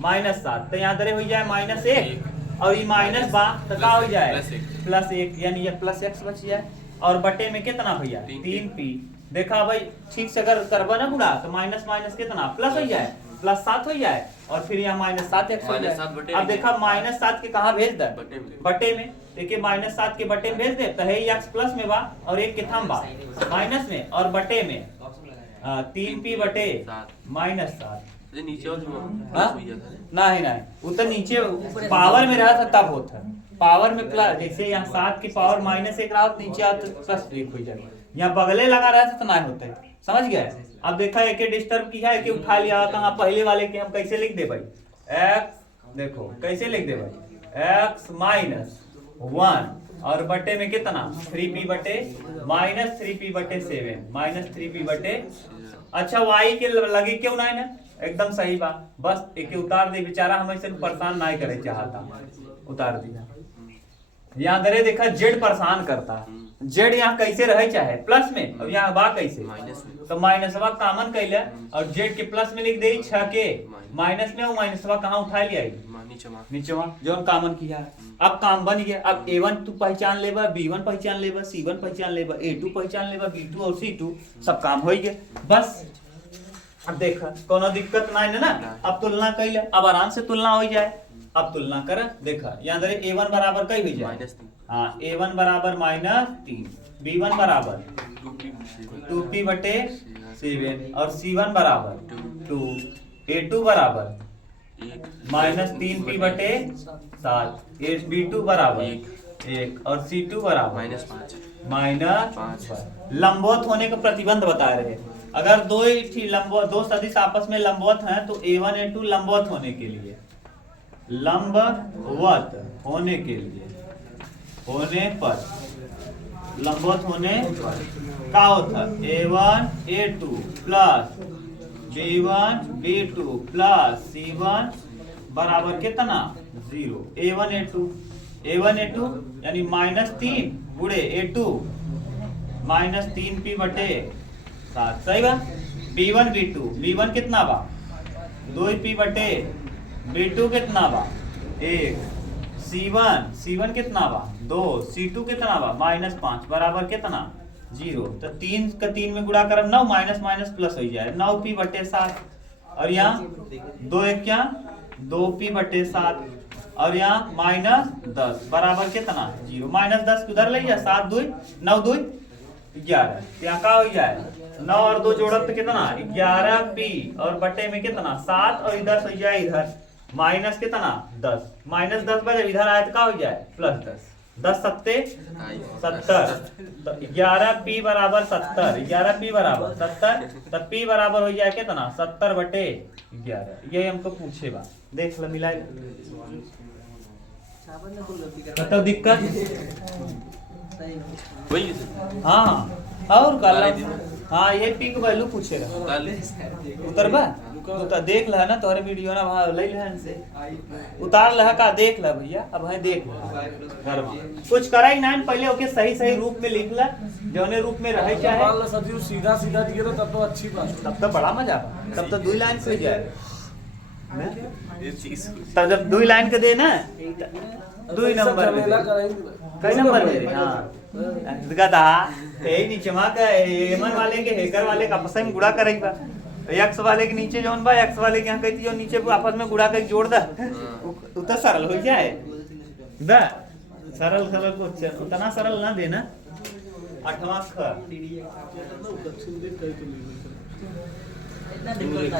माइनस 7 तो यहाँ दरे हो जाए माइनस 1 और ये माइनस बा तो का हो जाए प्लस 1, यानी ये प्लस x बच जाए और बटे में कितना हो जाए 3p। देखा भाई ठीक से अगर करवा ना गुणा तो माइनस माइनस कितना प्लस हो जाए प्लस 7 हो जाए और फिर यहाँ माइनस 7x हो जाए। अब देखा माइनस 7 के कहाँ भेज दे बटे में, देखिए माइनस 7 के बटे में भेज दे तो है x प्लस में बा और 1 के थम बा माइनस में और बटे में 3p बटे माइनस 7 नीचे और नहीं वो तो नीचे पावर में रहा था तब होता है, पावर में प्लस, जैसे यहाँ 7 की पावर माइनस 1 रहा नीचे आता प्लस 1 हो जाए, यहाँ बगले लगा रहा था तो नहीं होता है, समझ गए? अब देखा एक डिस्टर्ब किया है कि उठा लिया कहाँ पहले वाले के हम कैसे लिख दे भाई x, देखो कैसे लिख दे भाई x माइनस 1 और बटे में कितना 3p बटे माइनस 3p बटे 7 माइनस 3p बटे। अच्छा y के लगे क्यों ना है ना एकदम सही बा। बस एक उतार दे, बेचारा हमें से परेशान ना करे चाहता, उतार दिया। यहाँ दरे देखा जेड परेशान करता, जेड यहाँ कैसे रहे चाहे प्लस में, अब यहाँ बा कैसे माइनस में। तो माइनसवा कॉमन कैले और जेड के प्लस में लिख दे 6 के माइनस में, वो माइनसवा कहाँ उठा लिया नीचवा जो कॉमन किया है। अब काम बन गया। अब A1 तू पहचान लेबा, B1 पहचान लेबा, C1 पहचान लेबा, A2 पहचान लेबा, B2 और C2 सब काम हो गया बस। अब देख कोनो दिक्कत ना है ना। अब तुलना कैले, अब आराम से तुलना हो जाए। अब तुलना कर देखा यहाँ दरे A1 बराबर कई हो जाए, हाँ A1 बराबर -3, B1 बराबर 2p बटे 7 और C1 बराबर 2, A2 बराबर -3p बटे 7, B2 बराबर 1 और C2 बराबर -5। लंबवत होने का प्रतिबंध बता रहे हैं। अगर दो सदिश आपस में लंबवत हैं तो A1 A2 लंबवत होने के लिए, लंबवत होने के लिए, होने पर, लंबवत होने का होता A1 A2 plus B1 B2 plus C1 बराबर कितना 0। A1 A2 यानी -3 गुणे A2 -3p बटे 7 सही बा। B1 B1 कितना बा 2p बटे, B2 कितना बा 1, C1 कितना बा 2, C2 कितना बा -5 बराबर कितना 0। तो 3 का 3 में गुणा करब 9, माइनस प्लस हो जाए 9p बटे 7 और यहाँ 2 1 क्या 2p बटे 7 और यहाँ -10 बराबर कितना 0। -10 उधर ले जा, 7 2 9 2 11, यहाँ का हो जाए 9 और 2 जोड़ब तो कितना 11p और बटे में कितना 7 और इधर से जाए इधर माइनस कितना 10, -10 बजे इधर आए तो क्या हो जाए +10, 10 सत्ते 70, तो 11p बराबर 70, 11p बराबर 70, तो p बराबर हो जाए कितना 70 बटे 11। ये हमको पूछे बा, देख लो मिलाए तो दिक्कत हाँ और हाँ ये पी के वैल्यू पूछे रहा उतरबा तो देख ल ना तोहरे वीडियो ना वहाँ ले लहन से उतार लह का देख ल भैया। अब है देख घर में कुछ करा ही ना, पहले ओके सही रूप में लिख ल जौने रूप में रहे चाहे सचिव सीधा दिए तो तब तो अच्छी बात, तब तो बड़ा मजा बा, तब तो 2 लाइन से हो जाए। तब जब 2 लाइन के दे ना 2 नंबर कई नंबर मेरे हाँ गधा यही नीचे वहाँ का एमन वाले के हैकर वाले का आपस में गुड़ा करेगी बा, एक्स वाले के नीचे जौन बा एक्स वाले के यहाँ कहती जो नीचे आपस में गुड़ा करके जोड़ दा उतना सरल हो जाए बा। सरल क्वेश्चन उतना सरल ना देना। 8वां ख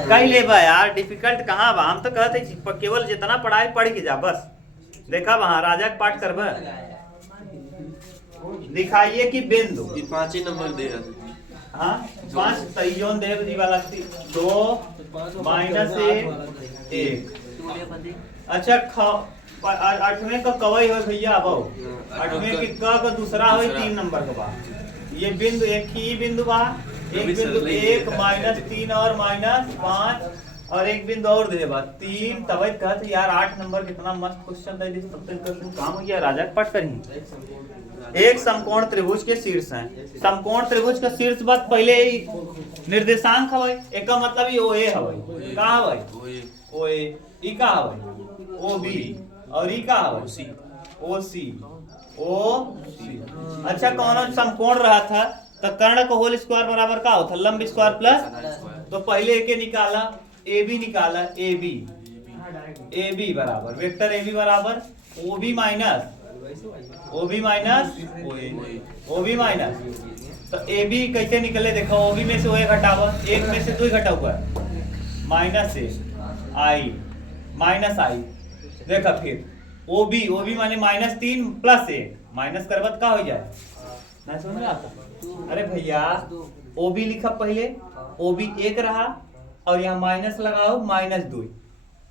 कई ले बा यार, डिफिकल्ट कहाँ बा। हम तो कहते केवल जितना पढ़ाई पढ़ के जा बस। देखा वहाँ राजा के पाठ करबा, दिखाइए कि बिंदु 5 नंबर दे हाँ 5 तैयोन देव जी वाला 2 -1 अच्छा 8वें का कवई हो भैया। अब 8वें के का दूसरा हो 3 नंबर का बा। ये बिंदु एक ही बिंदु बा, एक बिंदु 1 -3 और -5 और एक बिंदु और दे बा 3। तब कहते यार 8 नंबर कितना मस्त क्वेश्चन दे दी, काम हो गया। राजा पट करी एक समकोण त्रिभुज के शीर्ष हैं। समकोण त्रिभुज का शीर्ष बात पहले ही निर्देशांक हवे, एक का मतलब ही OA हवे, का हवे OA, ई का हवे OB और ई का हवे OC। अच्छा कौन समकोण रहा था तो कर्ण का होल स्क्वायर बराबर का होता लंब स्क्वायर प्लस, तो पहले एक निकाला AB निकाला AB बराबर वेक्टर AB बराबर OB माइनस OB माइनस, तो AB कैसे निकले देखो, OB में से OA घटावा, 1 में से 2 घटा हुआ -I देखा। फिर OB माने -3 + 1 माइनस करबत का हो जाए ना, समझ में आता। अरे भैया OB लिखा पहले, OB 1 रहा और यहाँ माइनस लगाओ -2,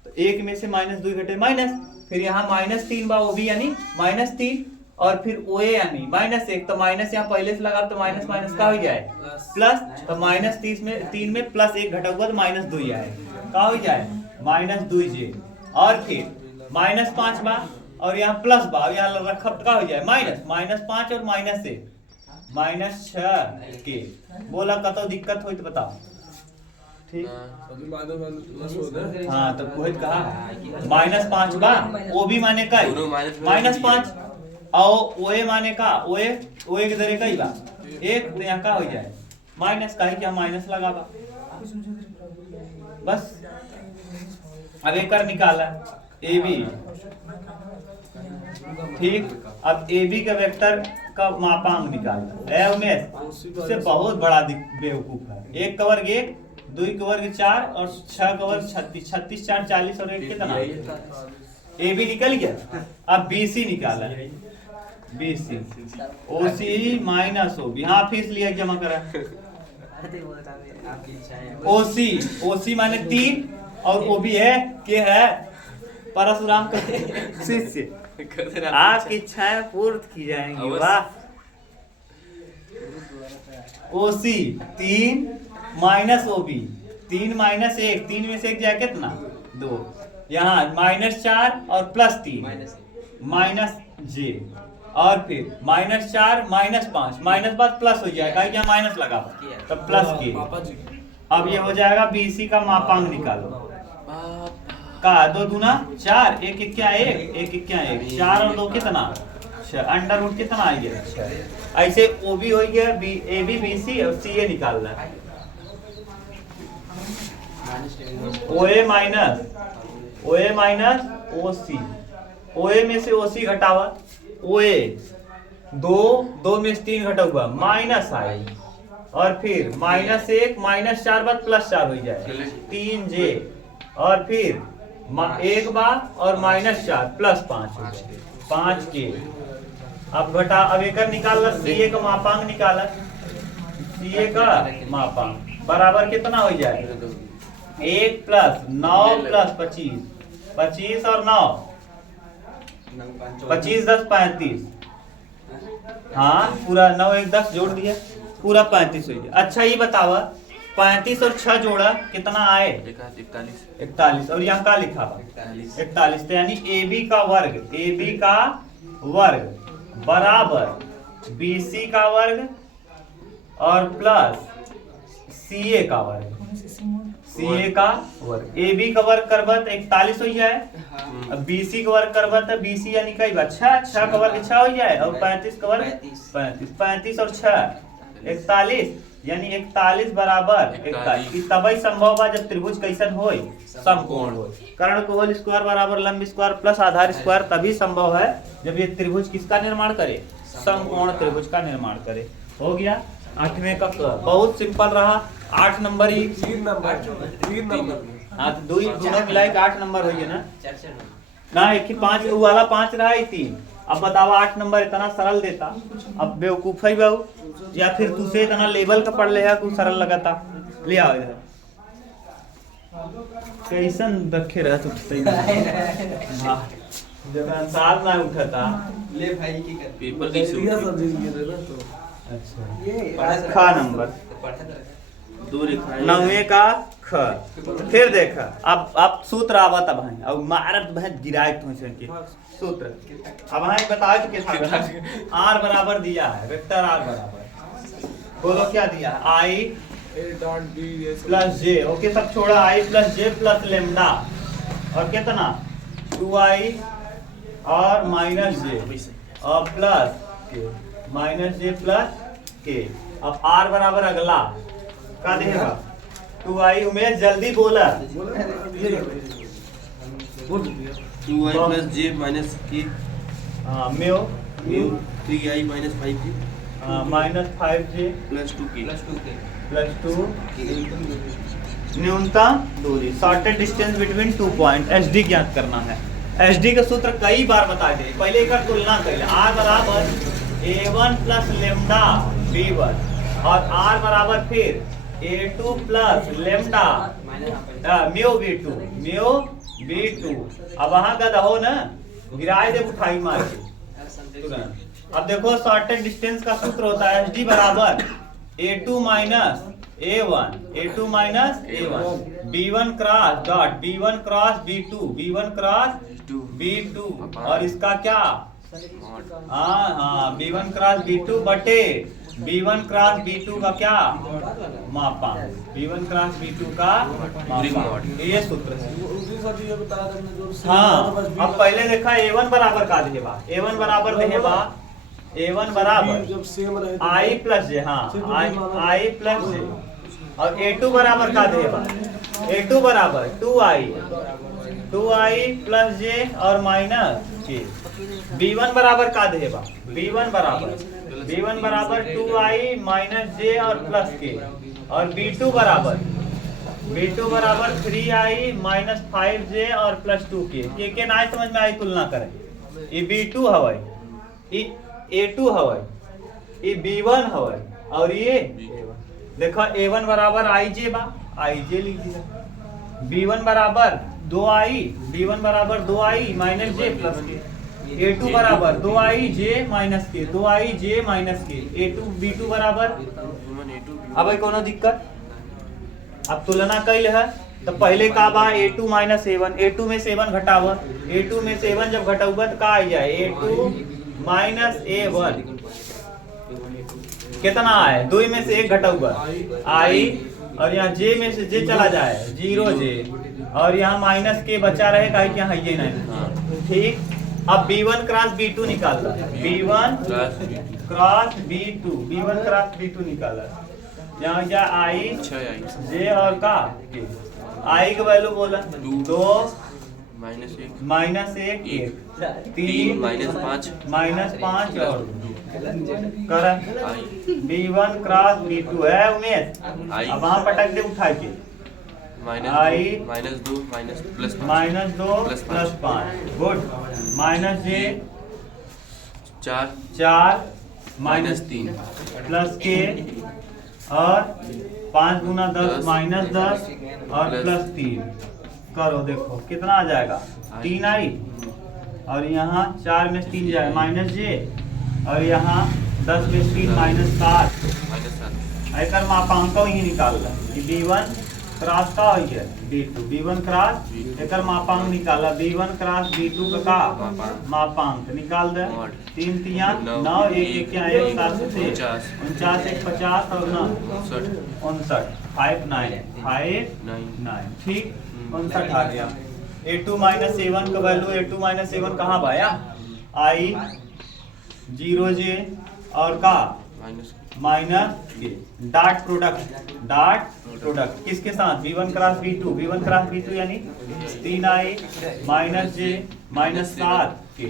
तो 1 में से -2 घटे माइनस, फिर यहाँ -3 बा OB यानी -3 और फिर OA यानी -1, तो माइनस यहाँ पहले से लगा तो माइनस का हो जाए प्लस, तो -3 में 3 में +1 घटा हुआ तो -2 आए का हो जाए -2j और फिर -5 बा और यहाँ प्लस बा और यहाँ रखब का हो जाए -5 और -1 -6 के बोला कतो दिक्कत होई तो बताओ ठीक सभी माने प्लस हो गए। हाँ तो कोई कहा -5 बा वो भी माने का दोनों माइनस -5 और ओए माने का ओए ओए के दरे कई बा एक तो यहाँ का हो जाए माइनस का ही क्या माइनस लगा बा बस अब एक कर निकाला ए बी ठीक अब ए बी का वेक्टर का मापांक निकालना है उमेश इससे बहुत बड़ा बेवकूफ है 1 का वर्ग 1 2 का वर्ग 4 और 6 का वर्ग 36 36 4 40 और 1 कितना ए बी निकल गया अब बी सी निकाला बी सी ओ सी माइनस ओ बी हाँ फीस लिया जमा करा आपकी इच्छा है ओ सी माने 3 और ओ बी है के है परशुराम का शिष्य आपकी इच्छाएं पूर्ण की जाएंगी वाह ओ सी 3 माइनस ओ बी 3 माइनस 1 3 में से 1 जाए कितना 2 यहाँ -4 और +3 माइनस जे और फिर -4 -5 माइनस बाद प्लस हो जाएगा क्या माइनस लगा तो प्लस के पापा जी अब ये हो जाएगा बीसी का मापांक निकालो का 2 दूना 4 1 1 क्या 1 1 1 क्या 1 4 और 2 कितना 6 अंडर रूट कितना आ गया 6 ऐसे ओ बी हो गया B A B B C और सी ए निकालना है ओए माइनस ओ सी ओए में से ओ सी घटावा ओए 2 में से 3 घटा हुआ माइनस आई और फिर -1 -4 बाद +4 हो जाए 3j और फिर 1 बार और -4 +5 हो जाए 5k अब घटा अब एक निकाल सीए का मापांक निकाला सीए का मापांक बराबर कितना हो जाए 1 + 9 + 25 25 और 9 25 10 35 हाँ पूरा 9 1 10 जोड़ दिया पूरा 35 हो गया अच्छा ये बतावा 35 और 6 जोड़ा कितना आए 41 और यहाँ का लिखा हुआ 41 तो यानी ए बी का वर्ग बराबर बीसी का वर्ग और प्लस सीए का वर्ग सीए का वर्ग ए बी का वर्ग करबा तो 41 हो जाए अब बीसी का वर्ग करबा तो बीसी यानी कई बार 6 का वर्ग 6 हो जाए और 35 का वर्ग 35 और 6 41 यानी 41 बराबर 41 तभी संभव बा जब त्रिभुज कैसन होय समकोण होय कर्ण कोहल स्क्वायर बराबर लंब स्क्वायर प्लस आधार स्क्वायर तभी संभव है जब ये त्रिभुज किसका निर्माण करे समकोण त्रिभुज का निर्माण करे हो गया 8वें का बहुत सिंपल रहा 8 नंबर ही 3 नंबर हाँ तो दोनों मिला के 8 नंबर हुई है ना एक ही 5 वाला 5 रहा ही 3 अब बताओ 8 नंबर इतना सरल देता अब बेवकूफ है बाबू या फिर तुझसे इतना लेवल का पढ़ ले है कुछ सरल लगाता ले आओ इधर कैसन रखे रह उठते हाँ जब साल ना उठाता ले भाई की कर पेपर दिया सब दिन ये देना तो अच्छा खा नंबर दो रेखाएं 9वें का ख फिर देखा अब सूत्र आवत अब है अब मारत बहन गिराए तुझे के सूत्र अब है बताओ कि कितना r बराबर दिया है वेक्टर r बराबर बोलो क्या दिया i प्लस j ओके सब छोड़ा i plus j plus lambda और कितना 2i और माइनस j और plus k minus j plus k अब r बराबर अगला का देगा 2i उमेश जल्दी बोला बोल दिया 2i + j - k mu mu 3i - 5j -5j + 2k plus 2 न्यूनतम दूरी shortest distance between 2 point SD ज्ञात करना है एसडी का सूत्र कई बार बता दे पहले एक तुलना कर ले r बराबर a1 + लेमडा b1 और r बराबर फिर a2 + लेमडा म्यू b2 अब वहां का दहो ना गिराए दे उठाई मार के तुरंत अब देखो शॉर्टेस्ट डिस्टेंस का सूत्र होता है एसडी बराबर a2 - A1 A2 minus A1 B1 cross dot B1 cross B2 B1 cross B2 और इसका क्या हाँ B1 क्रॉस B2 बटे B1 क्रॉस B2 का क्या मापांक B1 क्रॉस B2 का मापांक ये सूत्र है। उसी साथ ये बताया था हमने जो हाँ अब पहले देखा A1 बराबर का देबा A1 बराबर देबा A1 बराबर जब सेम रहे I प्लस जे हाँ I प्लस जे और A2 बराबर का देबा A2 बराबर 2I प्लस जे और माइनस के B1 बराबर का देबा B1 बराबर 2I माइनस जे और प्लस के और B2 बराबर 3I माइनस 5J और प्लस 2 के ना समझ में आई तुलना करें ये B2 हवाई ये A2 हवाई ये B1 हवाई और ये देखो A1 बराबर IJ बा IJ लिख दिया B1 बराबर 2I माइनस J प्लस के A2 बराबर 2IJ माइनस के 2IJ माइनस के A2 B2 बराबर अब कोनो दिक्कत अब तुलना कैल है तो पहले का बा A2 माइनस A1 A2 में से A1 घटावा A2 में से A1 जब घटाऊगा तो का आ जाए A2 माइनस A1 कितना है 2 में से 1 घटाऊगा I और यहाँ J में से J चला जाए 0J और यहाँ माइनस के बचा रहे का क्या है ये नहीं ठीक। अब B1 क्रॉस B2 निकालना B1 क्रॉस B2 निकाला यहाँ क्या I J और का I का वैल्यू बोला 2 माइनस 1 3 माइनस 5 और करा B1 क्रॉस B2 है उमेश अब वहाँ पटक दे उठा के minus 2 plus 5 good minus J 4 minus 3 plus के और 5 गुना 10 माइनस 10 और प्लस 3 करो देखो कितना आ जाएगा 3I और यहाँ 4 में 3 जाए माइनस J और यहाँ 10 में 3 माइनस 7 एक मापांक ही निकाल ला B1 क्रॉस का हो गया B1 क्रॉस एक मापांक निकाला B1 क्रॉस B2 का मापांक निकाल दे 3 3 9 1 1 1 7 से 49 1 50 और 9 59 5 9 ठीक 59 आ गया A2 माइनस A1 का वैल्यू A2 माइनस A1 कहाँ पाया I 0J और का माइनस के डॉट प्रोडक्ट किसके साथ B1 क्रॉस B2 यानी 3I माइनस J माइनस 7 के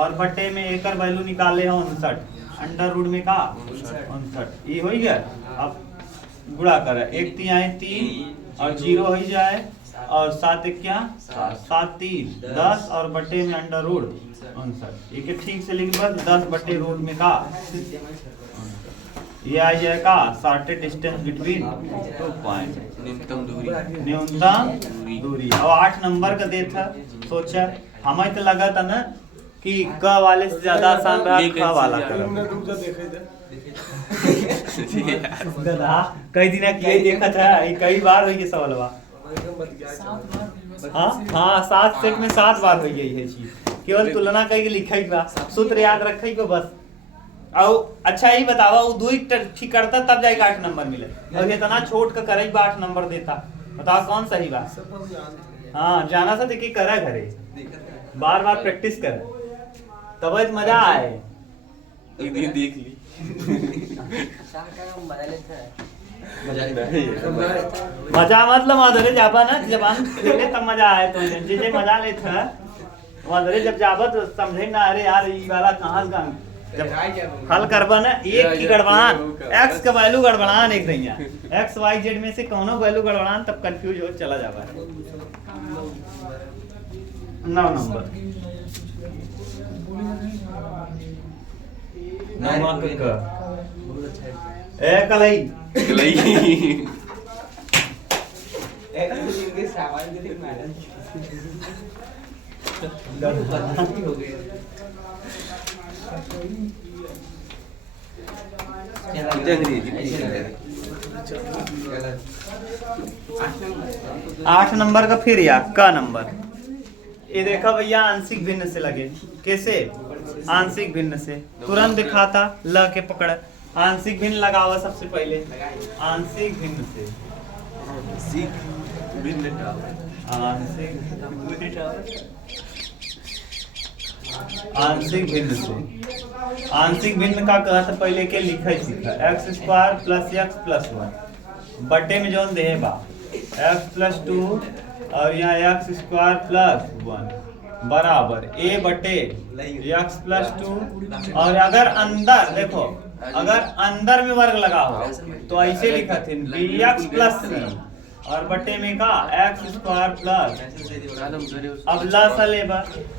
और बट्टे में एक वैल्यू निकाले हैं 59 अंडर रूट में का 59 ये हो गया। अब गुणा करे 1 3 और 0 हो जाए और 7 क्या 7 3 10 और बट्टे में अंडर रूट 59 ये ठीक से लिख बस 10 बट्टे रूट में का ये आ जाएगा शॉर्टेस्ट डिस्टेंस बिटवीन 2 पॉइंट न्यूनतम दूरी और 8 नंबर का दे था सोचा हमें तो लगा था ना कि क वाले से ज्यादा आसान रहा ख वाला दादा कई दिन किए देखा था कई बार हुई सवालवा हाँ 7 सेट में 7 बार हुई है चीज केवल तुलना करके लिखा ही बा सूत्र याद रखे को बस और अच्छा ही बतावा वो 2 ठीक करता तब जाएगा 8 नंबर मिले और इतना छोट का करे 8 नंबर देता बताओ कौन सही बात हाँ जाना सा देखिए करा घरे बार बार प्रैक्टिस करे तब मजा आए एक दिन देख ली मजा मतलब माधुरे जाबा ना जबान खेले तब मजा आए तो जे मजा ले था माधुरे जब जाबा तो समझे ना अरे यार ये वाला कहाँ गान जब हल करबा ना एक की गड़बड़ान x का वैल्यू गड़बड़ान एक दैया x y z में से कोनो वैल्यू गड़बड़ान तब कंफ्यूज हो चला जाबा 9 नंबर 9 नंबर का ए कलई एक के सामान के लिए मैडम हो गए अंग्रेजी गलत 8 नंबर का फिर या का नंबर ये देखा भैया आंशिक भिन्न से लगे कैसे आंशिक भिन्न से तुरंत दिखाता ल के पकड़ आंशिक भिन्न लगावा सबसे पहले आंशिक भिन्न से सीख भिन्न आंशिक भिन्न से आंशिक भिन्न का कहत पहले के लिखे सीखा x square plus x plus 1 बटे में जोन दे बा एक्स प्लस 2 और यहाँ एक्स स्क्वायर प्लस 1 बराबर ए बटे एक्स प्लस 2 और अगर अंदर देखो अगर अंदर में वर्ग लगा हो तो ऐसे लिखा थे बी एक्स प्लस सी और बटे में का एक्स स्क्वायर प्लस अब ला सा लेबा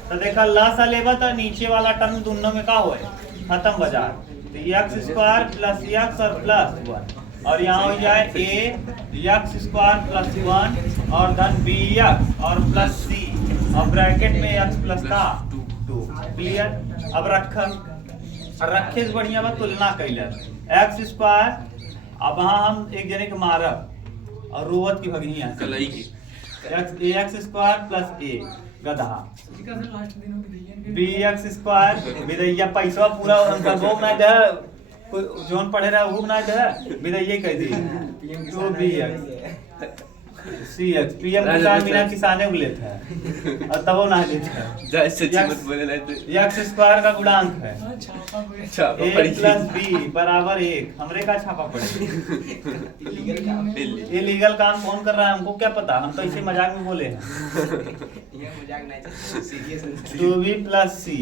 तो देखा ला सा लेबा तो नीचे वाला टर्म दोनों में का होए खत्म बाजार तो एक्स स्क्वायर प्लस एक्स और प्लस 1 और यहाँ हो जाए ए एक्स स्क्वायर प्लस 1 और धन बी एक्स और प्लस सी और ब्रैकेट में एक्स प्लस का 2 क्लियर। अब रखे से बढ़िया बात तुलना कैल एक्स स्क्वायर अब वहाँ हम एक जने के मारब और रोवत की भगनी है कलई की एक्स स्क्वायर प्लस ए गधा बी एक्स स्क्वायर विदैया पैसा पूरा उनका वो ना दे जोन पढ़े रहा वो ना दे विदैया कह दी 2bx सी एक्स पीएम किसान बिना किसाने उगले थे और तब वो ना लेते जय सच्ची मत बोले नहीं तो एक्स स्क्वायर का गुणांक है छापा ए पड़ी प्लस बी बराबर 1 हमरे का छापा पड़े लीगल काम ये लीगल काम कौन कर रहा है हमको क्या पता हम तो इसे मजाक में बोले हैं ये मजाक नहीं सीरियस 2b प्लस सी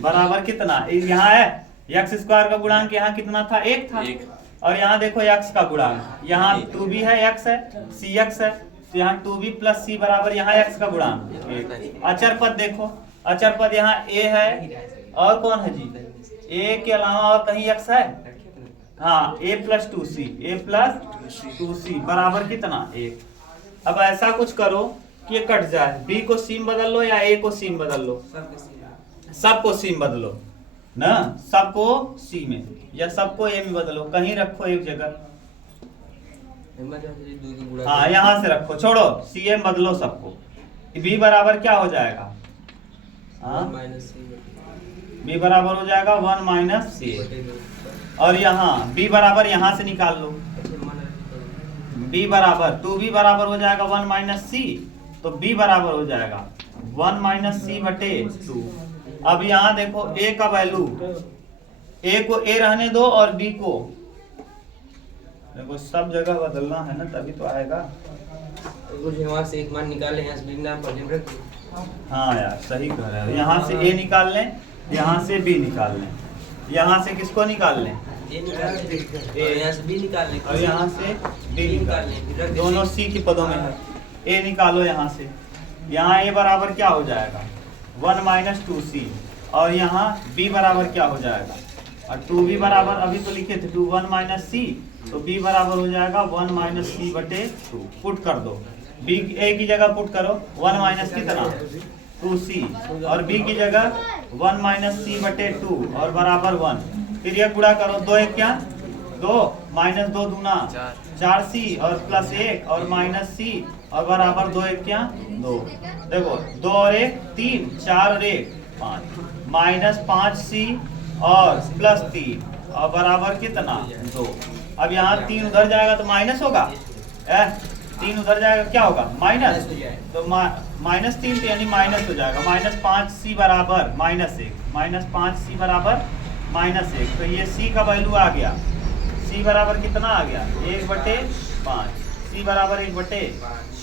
बराबर कितना यहाँ है एक्स स्क्वायर का गुणांक यहाँ कितना था 1 था एक। और यहाँ देखो x का गुणांक यहाँ 2b है x है cx है तो यहाँ 2b प्लस सी बराबर यहाँ x का गुणांक अचर पद देखो अचर पद यहाँ a है और कौन है जी a के अलावा और कहीं x है हाँ a plus 2c a plus 2c बराबर कितना 1। अब ऐसा कुछ करो कि ये कट जाए b को c में बदल लो या a को c में बदल लो सबको c में बदलो ना सबको सी में या सबको ए में बदलो कहीं रखो एक जगह हाँ यहाँ से रखो छोड़ो सी में बदलो सबको बी बराबर क्या हो जाएगा बी बराबर हो जाएगा 1 माइनस सी और यहाँ बी बराबर यहाँ से निकाल लो बी बराबर 2b बराबर हो जाएगा 1 माइनस सी तो बी बराबर हो जाएगा 1 माइनस सी बटे 2। अब यहाँ देखो a का वैल्यू a को a रहने दो और b को देखो सब जगह बदलना है ना तभी तो आएगा। वहाँ से एक मान निकाले यहाँ से नाम पर रख हाँ यार सही कह रहे हो यहाँ से a निकाल लें यहाँ से b निकाल लें यहाँ से किसको निकाल लें यहाँ से b निकाल लें और यहाँ से b निकाल लें दोनों c की पदों में है a निकालो यहाँ से यहाँ a बराबर क्या हो जाएगा 1 माइनस 2c और यहाँ b बराबर क्या हो जाएगा और 2b बराबर अभी तो लिखे थे 1 माइनस c तो b बराबर हो जाएगा 1 माइनस c बटे 2 पुट कर दो b a की जगह पुट करो 1 माइनस कितना 2c और b की जगह 1 माइनस c बटे 2 और बराबर 1 फिर ये गुणा करो 2 1 क्या 2 माइनस 2 दूना 4c और प्लस 1 और माइनस c और बराबर 2 1 क्या 2 देखो 2 और 1 3 4 और 1 5 माइनस 5c और प्लस 3 और बराबर कितना 2। अब यहाँ 3 उधर जाएगा तो माइनस होगा 3 उधर जाएगा क्या होगा माइनस तो माइनस 3 तो यानी माइनस हो जाएगा माइनस 5c बराबर माइनस 1 माइनस 5c बराबर माइनस 1 तो ये c का वैल्यू आ गया c बराबर कितना आ गया 1/5 c बराबर 1/5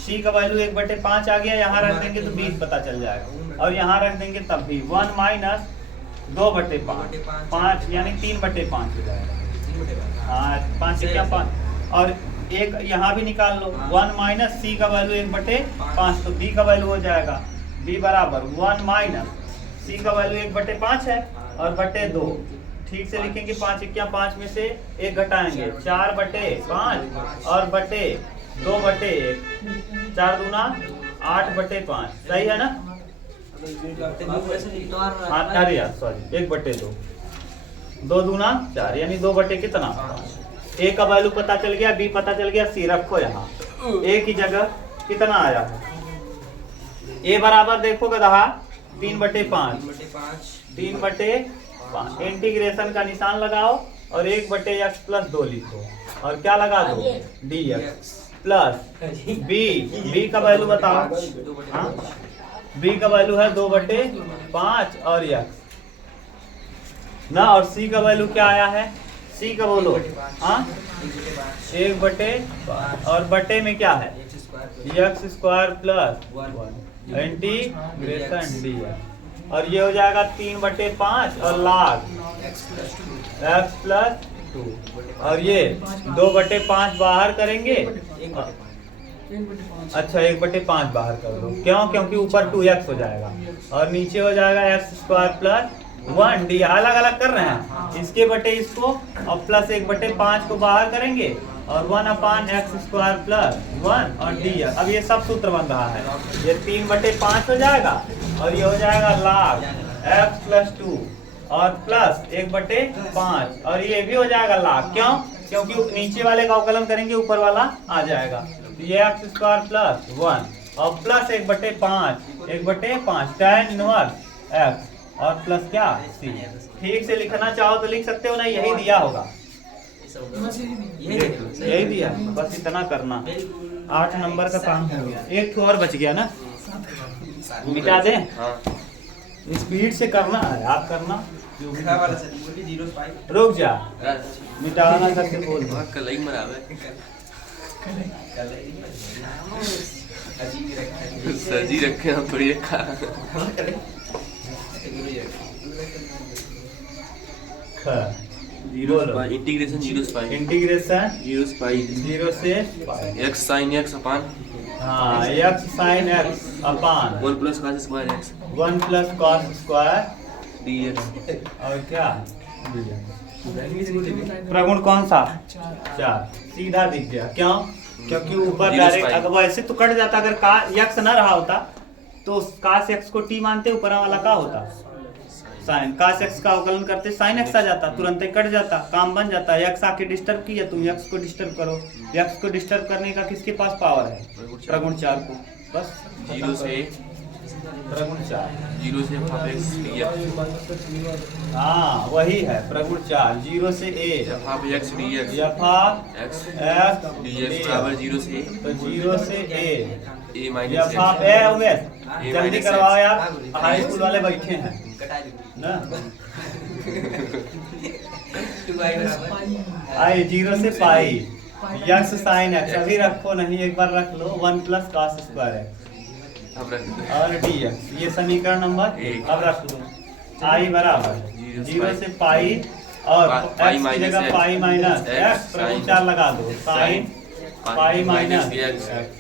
c का वैल्यू 1/5 आ गया। यहाँ रख देंगे तो 20 पता चल जाएगा और यहाँ रख देंगे तब भी 1 माइनस 2/5 5 यानी 3/5 हो जाएगा। हाँ 5 से क्या 5 और एक यहाँ भी निकाल लो 1 माइनस c का वैल्यू 1/5 तो b का वैल्यू हो जाएगा b बराबर 1 माइनस c का वैल्यू 1/5 है और बटे 2 ठीक से लिखेंगे 5 क्या 5 में से 1 घटाएंगे 4/5 और बटे 2/1 4 दूना 8/5 सही है ना। अरे यार सॉरी 1/2 2 दूना 4 यानी 2 बटे कितना ए का वैल्यू पता चल गया, बी पता चल गया, सी रखो यहाँ। ए की जगह कितना आया है? ए बराबर देखो गधा 3/5, 3/5 इंटीग्रेशन का निशान लगाओ और 1/x + 2 लिखो और क्या लगा दो dx प्लस बी का वैल्यू बताओ। हाँ बी का वैल्यू है 2/5 और x ना, और सी का वैल्यू क्या आया है? सी का बोलो। हाँ 1/5 और बटे में क्या है? x² + 1 इंटीग्रेशन dx और ये हो जाएगा 3/5 और log x + 2 और ये 2/5 बाहर करेंगे। अच्छा 1/5 बाहर कर दो, क्यों? क्योंकि ऊपर 2x हो जाएगा और नीचे हो जाएगा x² + 1 d। अलग अलग कर रहे हैं, इसके बटे इसको और प्लस 1/5 को बाहर करेंगे और 1/x² + 1 और d। अब ये सब सूत्र बन रहा है, ये 3/5 हो जाएगा और ये हो जाएगा log x + 2 और प्लस 1/5 और ये भी हो जाएगा log। क्यों? क्योंकि नीचे वाले का अवकलन करेंगे ऊपर वाला आ जाएगा। तो ये x² + 1 और प्लस 1/5 tan इनवर्स x और प्लस क्या c। ठीक से लिखना चाहो तो लिख सकते हो, नहीं यही दिया होगा, यही दिया, बस इतना करना। 8 नंबर का काम हो गया, एक और बच गया ना, मिटा दे। स्पीड से करना है, आप करना। रुक जा, मिटाना करके बोल दो। कलई मरावे सजी रखे हम थोड़ी इंटीग्रेशन 0 से पाई, इंटीग्रेशन 0 से पाई, 0 से x sin x अपान हाँ x sin x अपान 1 + cos square x 1 + cos² dx और क्या प्रगुण कौन सा? 4 सीधा दिख गया। क्यों? क्योंकि ऊपर डायरेक्ट अगर वैसे तो कट जाता, अगर का x ना रहा होता तो cos x को t मानते, ऊपर वाला का होता sin। cos x का अवकलन करते sin x आ जाता, तुरंत ही कट जाता, काम बन जाता। x आके डिस्टर्ब किया, तुम x को डिस्टर्ब करो। x को डिस्टर्ब करने का किसके पास पावर है? प्रगुण 4 को। बस 0 से प्रगुण 4 0 से f(x) dx हाँ वही है प्रगुण 4 0 से a f(x) dx f(x) dx बराबर 0 से तो 0 से a a माइनस जल्दी करवाओ यार, हाई स्कूल वाले बैठे हैं ना। आई 0 से पाई x sin x अभी रखो नहीं, एक बार रख लो 1 + cos² x अब रख दो और dx। ये समीकरण नंबर 1। अब रख लो i बराबर 0 से पाई और x की जगह पाई माइनस x प्रगुण 4 लगा दो sin पाई माइनस x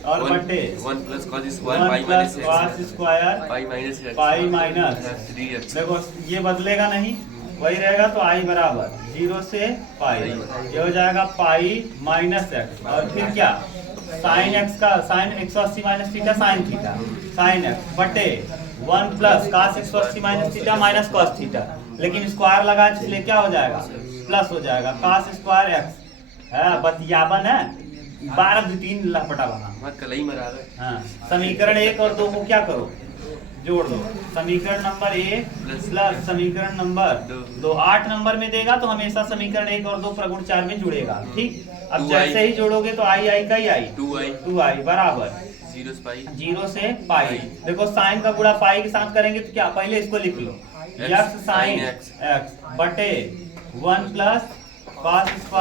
और बटे 1 + cos 1 square pi minus + cos² pi minus pi minus dx देखो ये बदलेगा नहीं, वही रहेगा। तो i बराबर 0 से पाई, ये हो जाएगा पाई माइनस x और फिर क्या sin x का sin 180 minus theta sin theta sin x बटे 1 + cos 180 minus theta minus cos theta, लेकिन स्क्वायर लगा इसलिए क्या हो जाएगा प्लस हो जाएगा cos² x है। बतियाबन है 12 लपटा बना। मत कलई मरावे हाँ समीकरण 1 और 2 को क्या करो जोड़ दो। समीकरण नंबर 1 प्लस समीकरण नंबर 2 8 नंबर में देगा तो हमेशा समीकरण 1 और 2 प्रगुण 4 में जुड़ेगा। ठीक, अब जैसे ही जोड़ोगे तो आई का ही आई 2i बराबर 0 से पाई। देखो साइन का गुणा पाई के साथ करेंगे तो क्या, पहले इसको लिख लो x sin x बटे 1 + cos²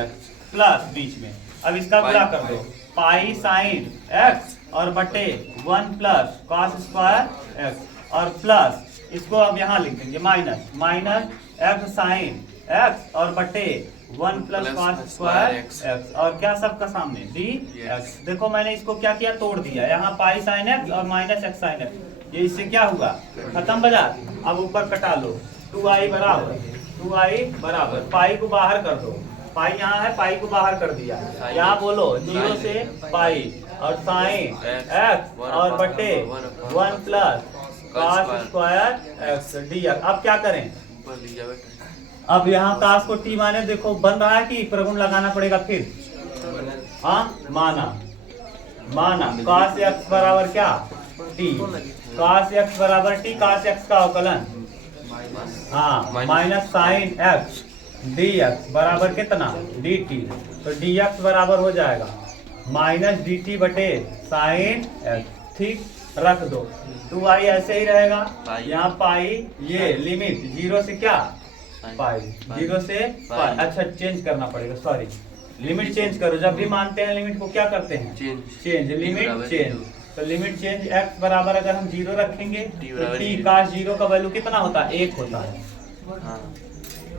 x प्लस बीच में। अब इसका गुणा कर दो पाई sin x और बटे 1 + cos² x और प्लस इसको अब यहाँ लिख देंगे माइनस x sin x और बटे 1 + cos² x और क्या सबका सामने dx। देखो मैंने इसको क्या किया, तोड़ दिया। यहाँ पाई sin x और माइनस x sin x, ये इससे क्या हुआ खत्म बाजार। अब ऊपर कटा लो 2i बराबर पाई को बाहर कर दो, पाई यहाँ है पाई को बाहर कर दिया। यहाँ बोलो 0 से पाई और sin x और बटे 1 + cos² x dx। अब क्या करें अब यहाँ काश को टी माने देखो बन रहा है कि प्रगुण लगाना पड़ेगा फिर। हाँ माना cos x बराबर क्या t, cos x बराबर t, cos x का अवकलन हाँ माइनस साइन x dx बराबर कितना dt, तो dx बराबर हो जाएगा माइनस dt बटे साइन x। ठीक रख दो 2i ऐसे ही रहेगा। यहाँ पाई ये लिमिट 0 से क्या पाई, 0 से पाई। अच्छा चेंज करना पड़ेगा, सॉरी लिमिट चेंज करो। जब भी मानते हैं लिमिट को क्या करते हैं चेंज, लिमिट चेंज। तो लिमिट चेंज x बराबर अगर हम 0 रखेंगे तो t cos 0 का वैल्यू कितना होता है 1 होता है।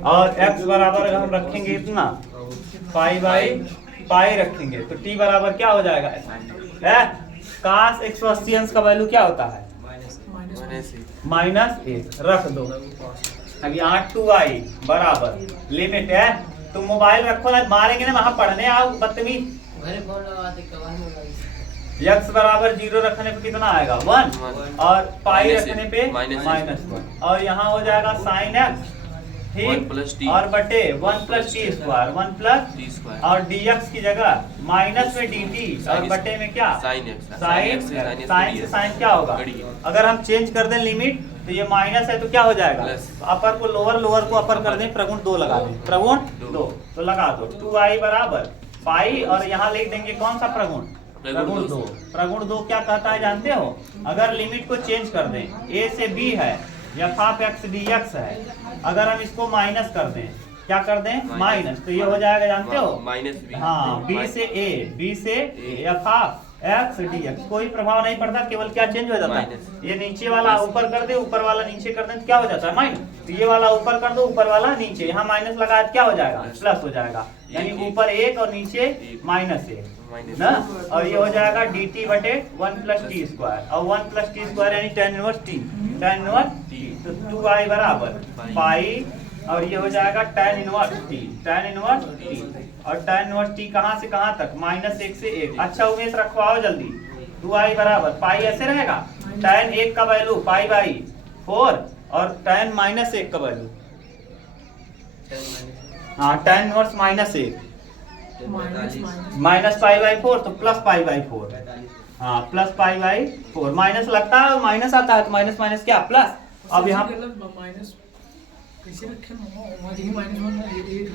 और x बराबर अगर हम रखेंगे इतना पाई बाई पाई रखेंगे तो t बराबर क्या हो जाएगा cos 180 अंश का वैल्यू क्या होता है -1 रख दो। अब यहाँ 2i बराबर लिमिट है, तुम मोबाइल रखो ना, मारेंगे ना वहां पढ़ने आओ बदतमीज। x बराबर 0 रखने पे कितना आएगा 1 और पाई रखने पे -1 और यहाँ हो जाएगा साइन x ठीक और बटे 1 प्लस टी स्क्वायर 1 प्लस और dx की जगह माइनस में dt और बटे में क्या साइन से साइन क्या होगा। अगर हम चेंज कर दें लिमिट तो ये माइनस है तो क्या हो जाएगा अपर को लोअर, लोअर को अपर कर दें, प्रगुण 2 लगा दें, प्रगुण 2 तो लगा दो 2i बराबर पाई और यहाँ लिख देंगे कौन सा प्रगुण प्रगुण 2। प्रगुण 2 क्या कहता है जानते हो, अगर लिमिट को चेंज कर दें a से b है या हाफ x dx है, अगर हम इसको माइनस कर दें क्या कर दें माइनस, तो ये हो जाएगा जानते हो हाँ b से a या हाफ x dx। कोई प्रभाव नहीं पड़ता, केवल क्या चेंज हो जाता है ये नीचे वाला ऊपर कर दे, ऊपर वाला नीचे कर दे तो क्या हो जाता है माइनस, तो ये वाला ऊपर कर दो, ऊपर वाला नीचे, यहाँ माइनस लगाया क्या हो जाएगा प्लस हो जाएगा, यानी ऊपर 1 और नीचे -1 ना। और ये हो जाएगा dt बटे 1 प्लस टी स्क्वायर और 1 प्लस टी स्क्वायर यानी tan इनवर्स t, तो 2i बराबर पाई और ये हो जाएगा tan इनवर्स t और tan इनवर्स t कहाँ से कहाँ तक -1 से 1। अच्छा उमेश रखवाओ जल्दी, 2i बराबर पाई ऐसे रहेगा tan 1 का वैल्यू पाई बाई 4 और tan -1 का वैल्यू हाँ tan inverse -1 minus pi by 4 तो प्लस पाई बाई 4 हाँ प्लस पाई बाई 4। माइनस लगता है माइनस आता है तो माइनस माइनस क्या प्लस। अब यहाँ माइनस कैसे रखे -1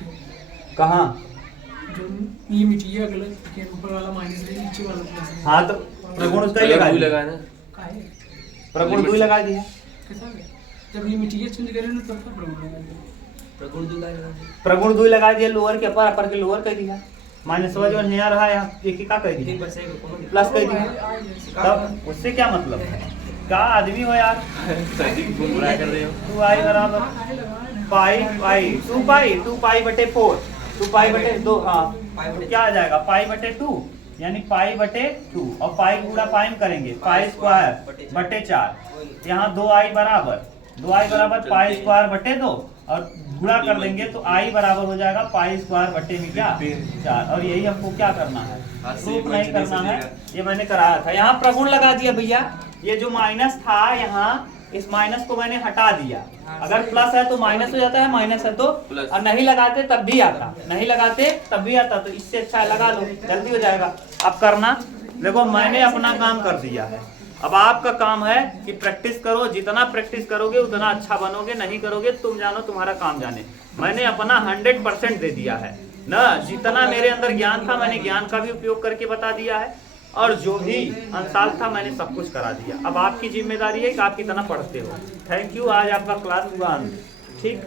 कहाँ जो लिमिट ये गलत के ऊपर वाला माइनस है नीचे वाला प्लस है। हाँ तो प्रगुण उसका ही लगा दिया, काहे प्रगुण 2 लगा दिया, कैसा जब लिमिट ये चेंज करें ना तब प्रगुण लगा दिया, प्रगुण 2 लगा दिया, लोअर के अपर, अपर के लोअर कर दिया, माइनस जो यहाँ रहा यहाँ एक का कर दिया प्लस कर दिया। तब उससे क्या मतलब है, क्या आदमी हो यार। 2i बराबर पाई 2 पाई बटे 4 2 पाई बटे 2 हाँ तो क्या आ जाएगा पाई बटे 2 यानी पाई बटे 2 और पाई गुणा पाई करेंगे पाई स्क्वायर बटे 4, यहाँ 2i बराबर पाई स्क्वायर बटे 2 और गुणा कर देंगे तो i बराबर हो जाएगा पाई स्क्वायर बटे में क्या 4। और यही हमको क्या करना है प्रूफ नहीं करना है, ये मैंने कराया था। यहाँ प्रगुण लगा दिया भैया, ये जो माइनस था यहाँ इस माइनस को मैंने हटा दिया, अगर प्लस है तो माइनस हो जाता है, माइनस है तो और नहीं लगाते तब भी आता, नहीं लगाते तब भी आता, तो इससे अच्छा लगा लो जल्दी हो जाएगा। अब करना देखो मैंने अपना काम कर दिया है, अब आपका काम है कि प्रैक्टिस करो, जितना प्रैक्टिस करोगे उतना अच्छा बनोगे, नहीं करोगे तुम जानो तुम्हारा काम जाने। मैंने अपना 100% दे दिया है ना, जितना मेरे अंदर ज्ञान था मैंने ज्ञान का भी उपयोग करके बता दिया है और जो भी अंसाल था मैंने सब कुछ करा दिया। अब आपकी जिम्मेदारी है कि आप कितना पढ़ते हो। थैंक यू, आज आपका क्लास हुआ ठीक।